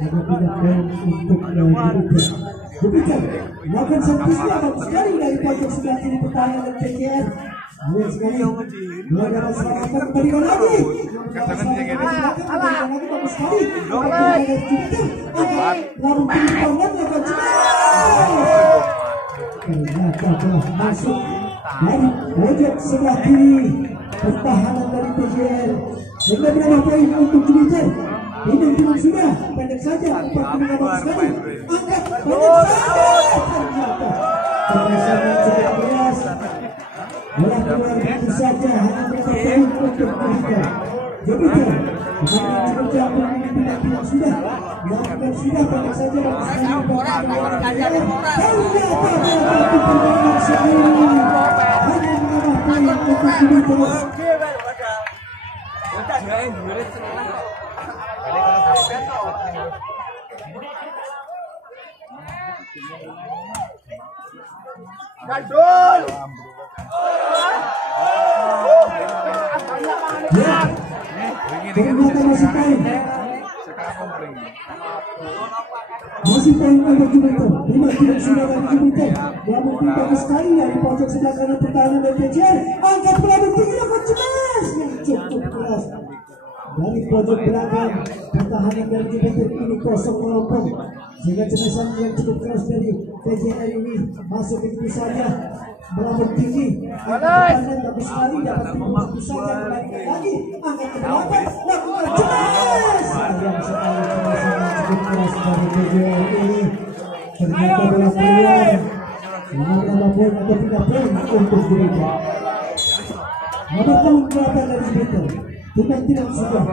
Ada 3 poin untuk Jupiter. Melakukan servisnya bagus sekali dari pojok sebelah kiri pertahanan dari PJR. Lihat sekali. Bola dapat selamatkan kembalikan lagi. Lagi bagus sekali. Jupiter. Pelambung tinggi banget lakukan cemas. Ternyata telah masuk dari pojok sebelah kiri pertahanan dari PJR. Sehingga berapa poin untuk Jupiter. Timbang-timbang sudah pendek saja 4 bagus sekali angkat pendek saja ternyata kemasan yang cukup keras bola keluar begitu saja hanya berapa poin untuk Jupiter. Jupiter pemain yang cukup jangkung ini timbang-timbang sudah melakukan sudah pendek saja bagus sekali ternyata untuk permainan sendiri hanya menambah poin untuk Jupiter. Gadul. Ya, ternyata masih poin. Masih poin untuk Jupiter. Timbang-timbang sudah dari Jupiter. Pelambung tinggi bagus sekali dari pojok sebelah kanan pertahanan dari PJR. Angkat pelambung tinggi lakukan cemas yang cukup keras. Dari pojok belakang pertahanan dari Jupiter ini kosong melompong sehingga cemasan yang cukup keras dari PJR ini masuk begitu saja melambung tinggi pertahanan bagus sekali dapat bagus saja kembalikan lagi angkat ke belakang lakukan cemas sayang sekali cemasan yang cukup keras dari PJR ini ternyata bola keluar menambah poin atau 3 poin untuk Jupiter. Nomor punggung 8 dari Jupiter timbang-timbang sudah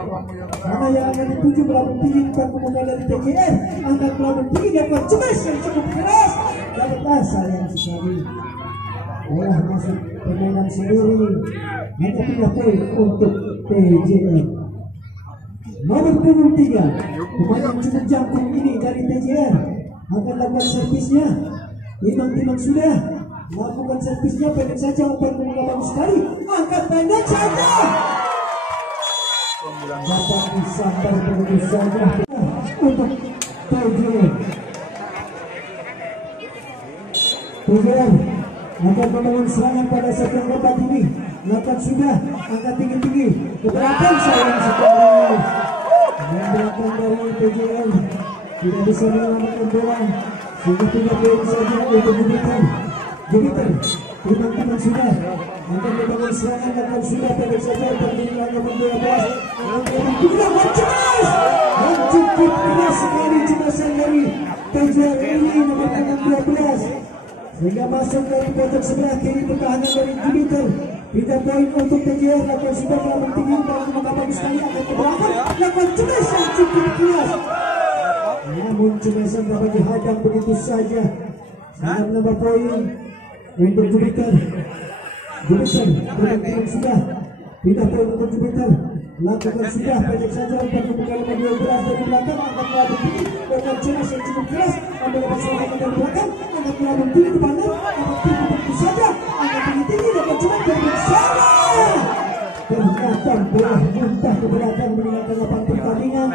karena yang akan dituju pelambung tinggi bukan pemuda dari PJR angkat pelambung tinggi dapat cemas yang cukup keras dapatlah sayang sekali bola masuk permainan sendiri hanya 3 poin untuk PJR. Nomor punggung 3 pemain yang cukup jangkung ini dari PJR akan lakukan servisnya timbang-timbang sudah melakukan servisnya pendek saja umpan pemuda bagus sekali angkat pendek saja dapat disambar begitu saja untuk PJR. PJR akan membangun serangan pada saat yang keempat ini. Lakukan sudah angkat tinggi-tinggi ke belakang sayang sekali. Yang belakang dari PJR tidak bisa menyelamatkan bola sehingga 3 poin saja untuk Jupiter. Jupiter timbang-timbang sudah akan membangun serangan lakukan sudah pendek saja pertandingan nomor 12 tidak cemas dan cukup keras sekali cemasan dari PJR ini nomor 12 sehingga masuk dari pojok sebelah kiri pertahanan dari Jupiter. 3 poin untuk TJR. Lakukan sudah melakukan tinggi untuk bagus sekali akan ke belakang. Lakukan cemas yang cukup keras, namun cemasan dapat dihadang begitu saja. Sehingga menambah poin untuk Jupiter. Jupiter sudah 3 poin untuk Jupiter. Lakukan sudah pendek saja untuk membuka 12 dari belakang. Angkat melambung tinggi, lakukan cemas yang cukup keras. Ambil lepas serangan dari belakang, angkat melambung tinggi ke pandang. Angkat tinggi begitu saja, angkat tinggi, lakukan cemas begitu saja. Ternyata bola muntah ke belakang meninggalkan lapangan pertandingan.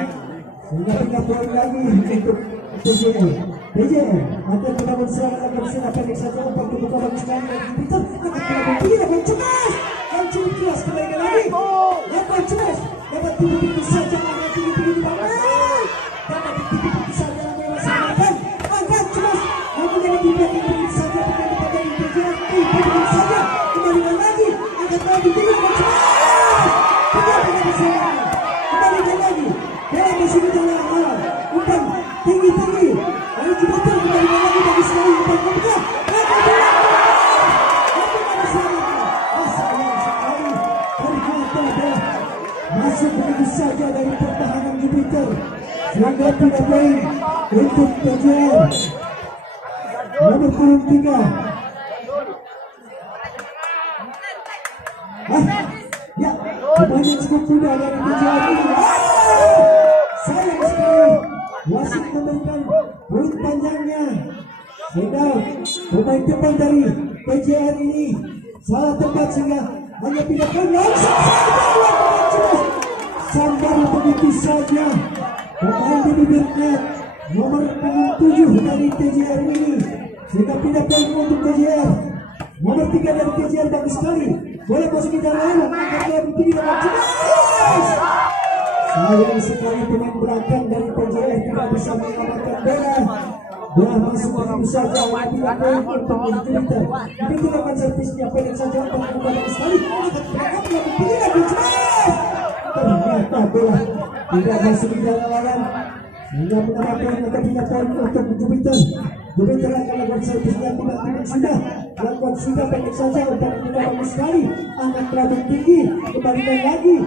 Sehingga 3 poin lagi untuk TJR. TJR akan membangun serangan akan sudah pendek saja untuk membuka bagus sekali dari Jupiter. Angkat melambung tinggi, lakukan cemas yang cukup keras kembali lagi. Lakukan cemas, dapat tinggi saja, angkat tinggi di bawah, dapat tinggi saja melaksanakan, angkat cemas, namun dapat tinggi saja bukan kepada TJR, tinggi saja, kembalikan lagi, angkat lagi tinggi, lakukan cemas, kembalikan lagi, dalam masih berjalan awal, umpan tinggi, lalu Jupiter kembalikan lagi bagi sekali, umpan kemudian, masuk begitu saja dari pertahanan Jupiter. Sehingga 3 poin untuk TJR. Nomor turun 3. Ya, pemain yang cukup muda dari TJR ini. Sayang sekali, wasit memberikan poin panjangnya. Sehingga pemain depan dari TJR ini salah tempat sehingga hanya 3 poin langsung saja. Sambar begitu saja pemain di bibir net nomor 7 dari TJR ini, sehingga pindah poin untuk TJR. Nomor 3 dari TJR bagus sekali, boleh masuk ke dalam, angkat lebih tinggi dengan cemas. Sayang sekali pemain belakang dari TJR tidak bisa mengamankan bola. Bola masuk begitu saja, pindah poin untuk Jupiter. Begitu lakukan servisnya pendek saja untuk bagus sekali, angkat belakang lebih tinggi dengan cemas. Ternyata bola tidak masuk di dalam lawan, sehingga menambah poin atau pindah poin untuk Jupiter. Jupiter akan lakukan servisnya tidak sudah, lakukan sudah pendek saja untuk bagus sekali, angkat lambung tinggi, kembalikan lagi.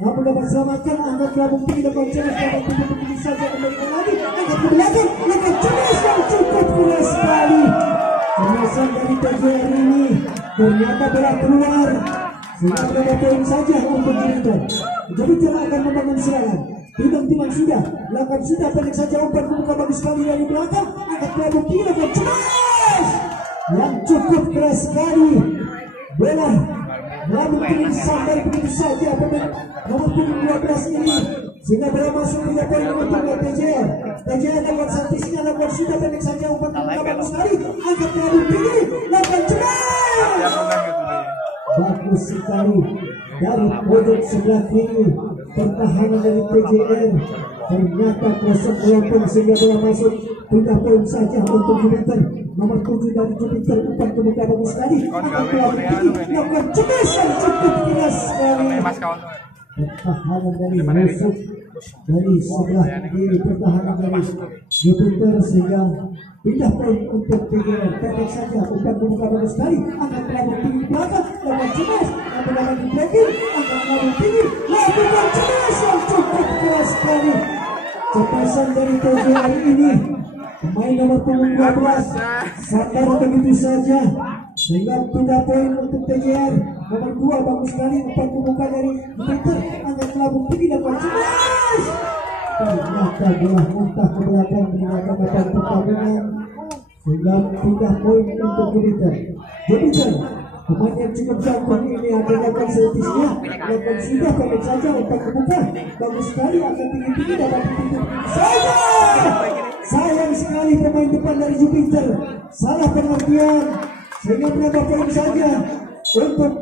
Namun dapat selamatkan, angkat lambung tinggi dan cemas dapat tinggi saja, kembalikan lagi, angkat ke belakang, lakukan cemas yang cukup keras sekali. Cemasan dari TJR ini ternyata bola keluar. Sehingga berapa poin saja untuk Jupiter. Jupiter akan membangun serangan. Timang sudah, lakukan sudah pendek saja, umpan membuka bagus sekali dari belakang, angkat lambung tinggi, lakukan cemas yang cukup keras sekali. Bola lambung tinggi sampai begitu saja pemain nomor 12 ini, sehingga bola masuk 3 poin untuk TJR. TJR lakukan servisnya, lakukan sudah pendek saja, umpan membuka bagus sekali, angkat lambung tinggi, lakukan cemas. Bagus sekali dari pojok sebelah kiri pertahanan dari TJR. Ternyata kosong melempem sehingga bola masuk 3 poin saja untuk Jupiter. Nomor 7 dari Jupiter, umpan ke muka bagus sekali, akan keluar tinggi, lakukan cemas yang cukup keras sekali. Pertahanan dari musuh dari sebelah kiri pertahanan dari Jupiter, sehingga pindah poin untuk TJR. Pendek saja, umpan ke muka bagus sekali, akan keluar tinggi belakang, lakukan cemas, lakukan di breaking, akan keluar tinggi, lakukan cemas yang cukup keras sekali. Cepasan dari TJR ini, pemain nomor 12 sadar begitu saja, sehingga pindah poin untuk TJR. Nomor 2 bagus sekali, umpan pembuka dari Jupiter, angkat lambung tinggi, lakukan cemas. Ternyata bola muntah ke belakang meninggalkan lapangan pertandingan, sehingga pindah poin untuk Jupiter. Pemain yang cukup jago ini akan lakukan servisnya, lakukan sudah pendek saja, umpan pembuka bagus sekali, akan tinggi dapat tinggi saja. Sayang sekali pemain depan dari Jupiter salah pengertian, sehingga menambah poin saja untuk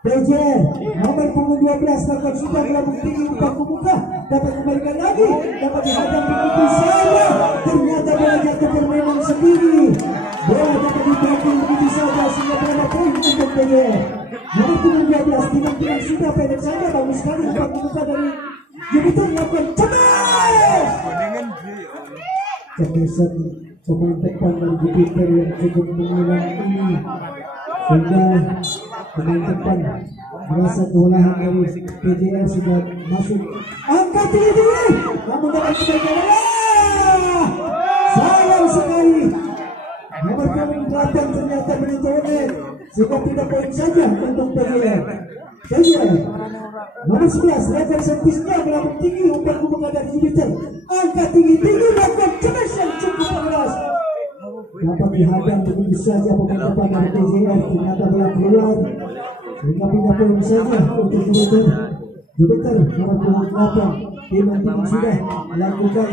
TJR. Nomor punggung 12 lakukan sudah lambung tinggi, umpan pembuka dapat kembalikan lagi, dapat dihadang begitu saja. Ternyata bola jatuh permainan sendiri, bola dapat dibagi begitu saja, sehingga menambah poin untuk TJR. Nomor punggung 12 timang sudah pendek saja, bagus sekali, umpan pembuka dari Jupiter, lakukan cemas. pemain depan dari Jupiter yang cukup mengulang ini, sehingga pemain depan merasa kewalahan dari PJR sudah masuk angka tinggi, namun dapat kebaikan. Sayang sekali nomor 8 ternyata menentukan, sehingga tidak poin saja untuk PJR. Nomor 11 level servisnya melambung tinggi umpan membuka dari Jupiter, angka tinggi melakukan cemas yang cukup keras, dapat dihadang begitu saja pemain depan dari PJR, ternyata bola keluar sehingga pindah poin saja untuk Jupiter. Nomor 28 tim sudah melakukan,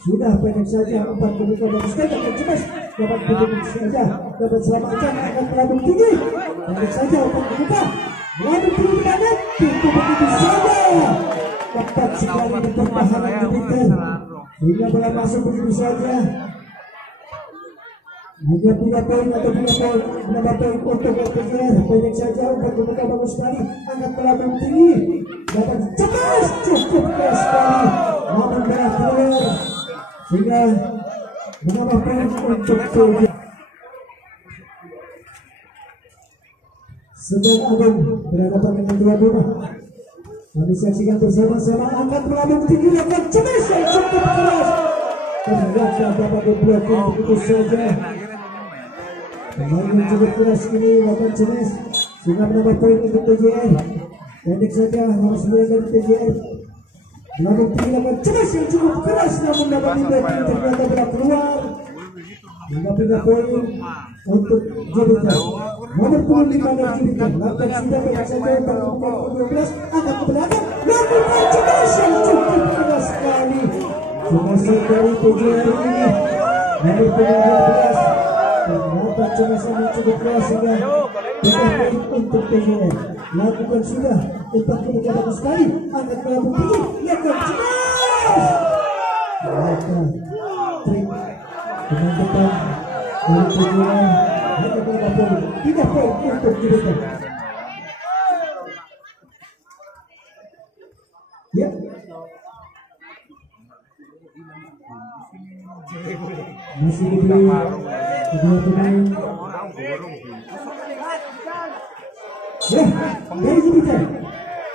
sudah pendek saja umpan membuka dari sekali akan cemas, dapat pendek saja, dapat selamatkan, akan melambung tinggi pendek saja umpan membuka melambung tinggi banget, pintu begitu saja ketat sekali di pertahanan Jupiter sehingga bola masuk begitu saja. Hanya 3 poin atau 3 poin, menambah poin untuk PJR. Pendek saja umpan membuka bagus sekali, angkat melambung tinggi, dapat cemas, cukup keras sekali, namun bola keluar sehingga menambah poin untuk PJR. Sedang Agung berhadapan dengan dua rumah. Kami saksikan bersama-sama, angkat melambung tinggi, lakukan cemas yang cukup keras, ternyata dapat diblokir begitu saja. Pemain yang cukup keras ini lakukan cemas sehingga menambah poin untuk PJR. Pendek saja nomor 9 dari PJR, melambung tinggi, lakukan cemas yang cukup keras, namun dapat diblokir, ternyata bola keluar hingga pindah poin untuk Jupiter. Nomor 25 dari Jupiter lakukan sudah pendek saja untuk nomor 12, angkat ke belakang, lakukan cemas yang cukup keras sekali. Cemas dari PJR ini nomor 12, ternyata cemas yang cukup keras sehingga pindah poin untuk PJR. Lakukan sudah umpan kemudian bagus sekali, angkat ke lambung tinggi, lakukan cemas. Maka trik pemain depan dari PJR hanya berapa poin, 3 poin untuk Jupiter. Ya, masih diberi kedua pemain. Ya, dari Jupiter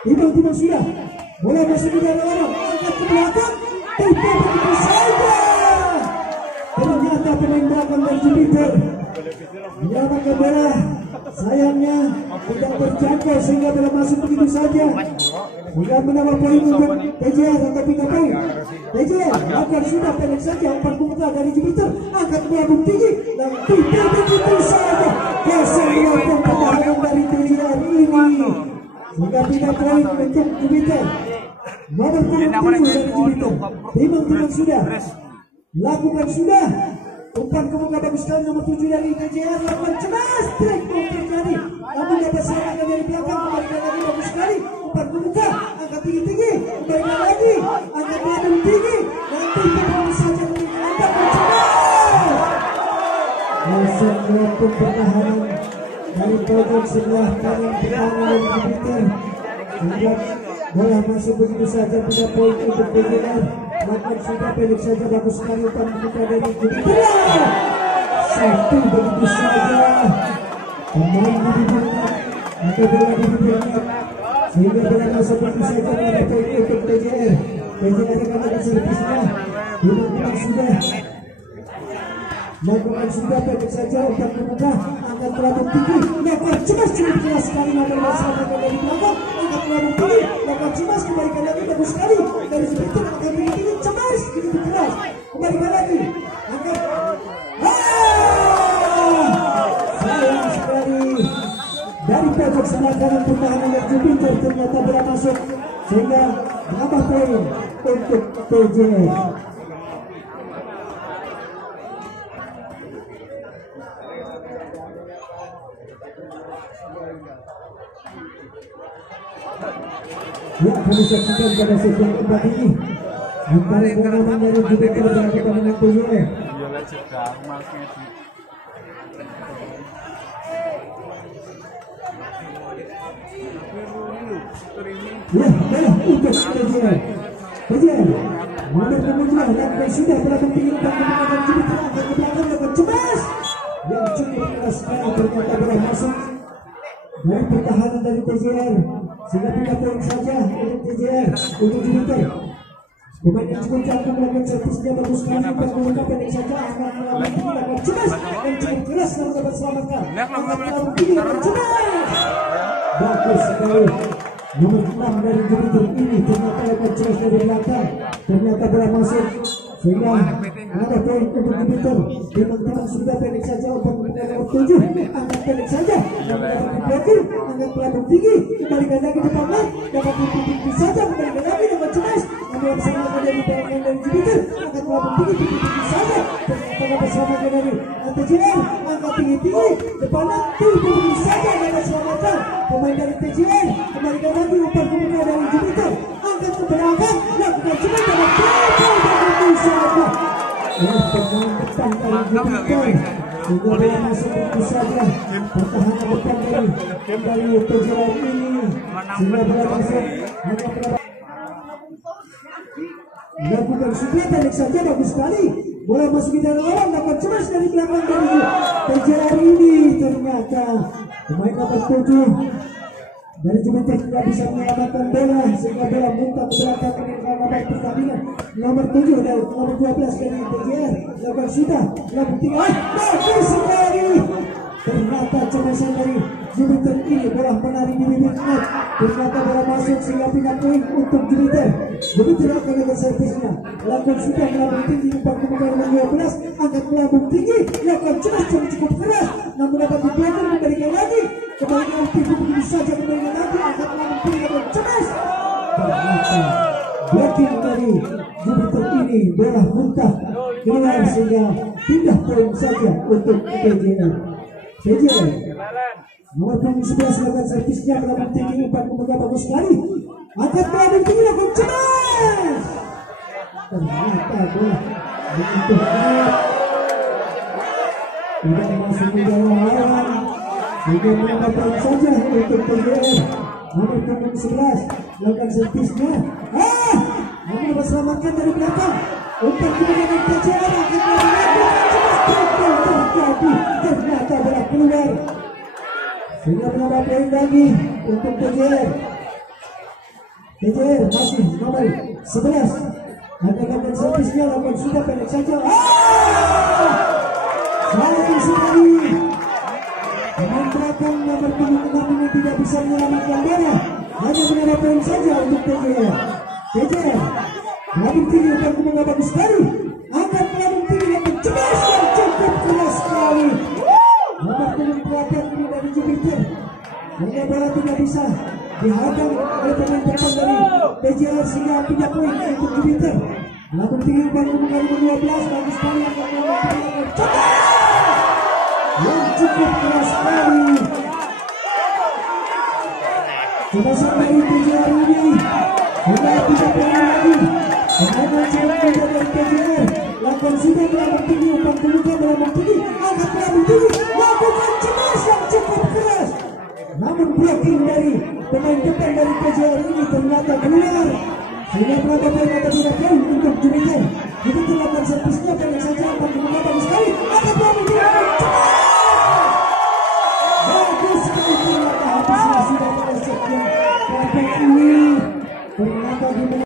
tiba-tiba sudah bola masuk di dalam orang, angkat ke belakang, tidak begitu saja. Ternyata pemain belakang dari Jupiter menyelamatkan bola, sayangnya tidak terjangkau sehingga bola masuk begitu saja, sehingga menambah poin untuk PJR atau 3 poin. PJR akan sudah pendek saja umpan membuka dari Jupiter, angkat melambung tinggi dan tidak begitu saja geser melakukan pertahanan dari PJR ini sehingga pindah poin untuk Jupiter. Nomor 27 dari Jupiter timbang sudah lakukan sudah umpan kemuka bagus sekali, nomor 7 dari PJR lakukan cemas, trik terjadi, namun dapat selamatkan dari belakang, kembalikan lagi bagus sekali, umpan kemuka, angkat tinggi-tinggi, kembalikan lagi, angkat melambung tinggi, nanti baru saja angkat cemas. Hasil melakukan pertahanan dari pojok sebelah kanan pertahanan dari Jupiter sehingga bola masuk begitu saja, 3 poin untuk PJR. Lakukan sudah pendek saja, bagus sekali umpan kemuka dari Jupiter, satu begitu saja. Pemain dibimbingkan atau bola dibimbingkan sehingga bola masuk begitu saja, menambah poin untuk PJR. PJR akan ada servisnya, dibimbingkan sudah lakukan sudah pendek saja umpan kemuka, angkat melambung tinggi, lakukan cemas, cukup keras sekali, namun masalah dari belakang, angkat melambung tinggi, lakukan cemas, kembalikan lagi bagus sekali dari Jupiter, angkat tinggi, cemas, begitu keras, kembalikan lagi, angkat, sayang sekali dari pojok sebelah kanan pertahanan dari Jupiter, ternyata bola masuk sehingga menambah poin untuk PJR. Ya, kami saksikan pada sesi yang keempat ini antara pemain dari Jupiter berhadapan dengan PJR. Ya, untuk PJR. PJR nomor 7 lakukan sudah berlaku tinggi dan kemudian Jupiter akan ke belakang keras sekali, ternyata bola masuk dari pertahanan dari TJR sehingga 3 poin saja untuk TJR untuk Jupiter. Pemain yang cukup cantik melakukan servisnya bagus sekali, bukan membuka pendek saja, akan melawan tinggi akan cemas dan cukup keras lalu dapat selamatkan. Angkat melawan tinggi akan cemas. Bagus sekali. Nomor 6 dari Jupiter ini ternyata akan cemas dari belakang. Ternyata bola masuk sehingga ada poin untuk Jupiter. Memang sudah pendek saja untuk pemain nomor 7. Angkat pendek saja, namun dapat diblokir. Angkat pelabung tinggi, kembalikan lagi depannya, dapat dipimpin saja, kembalikan lagi dengan cemas. Namun bersama dari pemain dari Jupiter, angkat pelabung tinggi, dipimpin saja. Ternyata bersama dari TJR, angkat tinggi-tinggi, depannya dipimpin saja, dapat selamatkan. Pemain dari TJR, kembalikan lagi umpan kemudian dari Jupiter. Angkat ke belakang, lakukan cemas dapat dipimpin saja. Pemain depan dari Jupiter sehingga bola masuk begitu saja. Pertahanan depan dari TJR ini sehingga bola masuk hanya lakukan sudah pendek saja, bagus sekali. Bola masuk di dalam lawan, dapat cemas dari belakang dari TJR ini. Ternyata pemain nomor 7 dari Jupiter tidak bisa menyelamatkan bola sehingga bola muntah ke belakang meninggalkan nomor pertandingan nomor 7 dan nomor 12 dari TJR. Lakukan sudah, lakukan tinggal, bagus sekali. Ternyata cemasan dari Jupiter ini bola menarik di bibir net. Ternyata bola masuk sehingga pindah poin untuk Jupiter. Jupiter akan lakukan servisnya. Lakukan sudah melambung tinggi umpan kemudian nomor 12. Angkat melambung tinggi, lakukan cemas cukup keras. Namun dapat dibiarkan kembalikan lagi. Kembalikan tinggi begitu saja, kembalikan lagi. Angkat melambung tinggi, lakukan cemas. Ternyata blocking dari Jupiter ini bola muntah keluar sehingga pindah poin saja untuk TJR. TJR nomor 11 lakukan servisnya, melambung tinggi umpan kemudian bagus sekali. Angkat melambung tinggi, lakukan cemas. Ternyata bola begitu berat, tidak masuk di dalam lawan sehingga menambah poin saja untuk TJR. Nomor 11 lakukan servisnya, namun dapat selamatkan dari belakang. Umpan kemudian dari TJR akan melakukan terjadi. Ternyata bola keluar sehingga menambah poin lagi untuk TJR. TJR masih nomor 11 melakukan servisnya, lakukan sudah pendek saja. Sayang sekali pemain belakang nomor 76 ini tidak bisa menyelamatkan bola, hanya menambah poin saja untuk TJR. TJR melambung tinggi, umpan kemudian bagus sekali. Angkat melambung tinggi dan cemas dan cukup keras sekali. Nomor 48 ini dari Jupiter sehingga bola tidak bisa dihadang oleh pemain depan dari TJR sehingga pindah poin untuk Jupiter. Melambung tinggi umpan kemudian nomor 12, bagus sekali. Angkat melambung tinggi dan cemas yang cukup keras sekali. Cemasan dari TJR ini hingga tidak poin lagi. Pemain yang cukup dari TJR lakukan sudah melambung tinggi, umpan kemudian melambung tinggi, angkat melambung tinggi, lakukan cemas yang cukup keras. Namun blocking dari pemain depan dari TJR ini ternyata keluar sehingga menambah poin atau tidak poin untuk Jupiter. Jupiter lakukan servisnya pendek saja, umpan kemudian bagus sekali, angkat melambung tinggi, bagus sekali. Ternyata habisnya sudah pada sekian babak ini. Ternyata di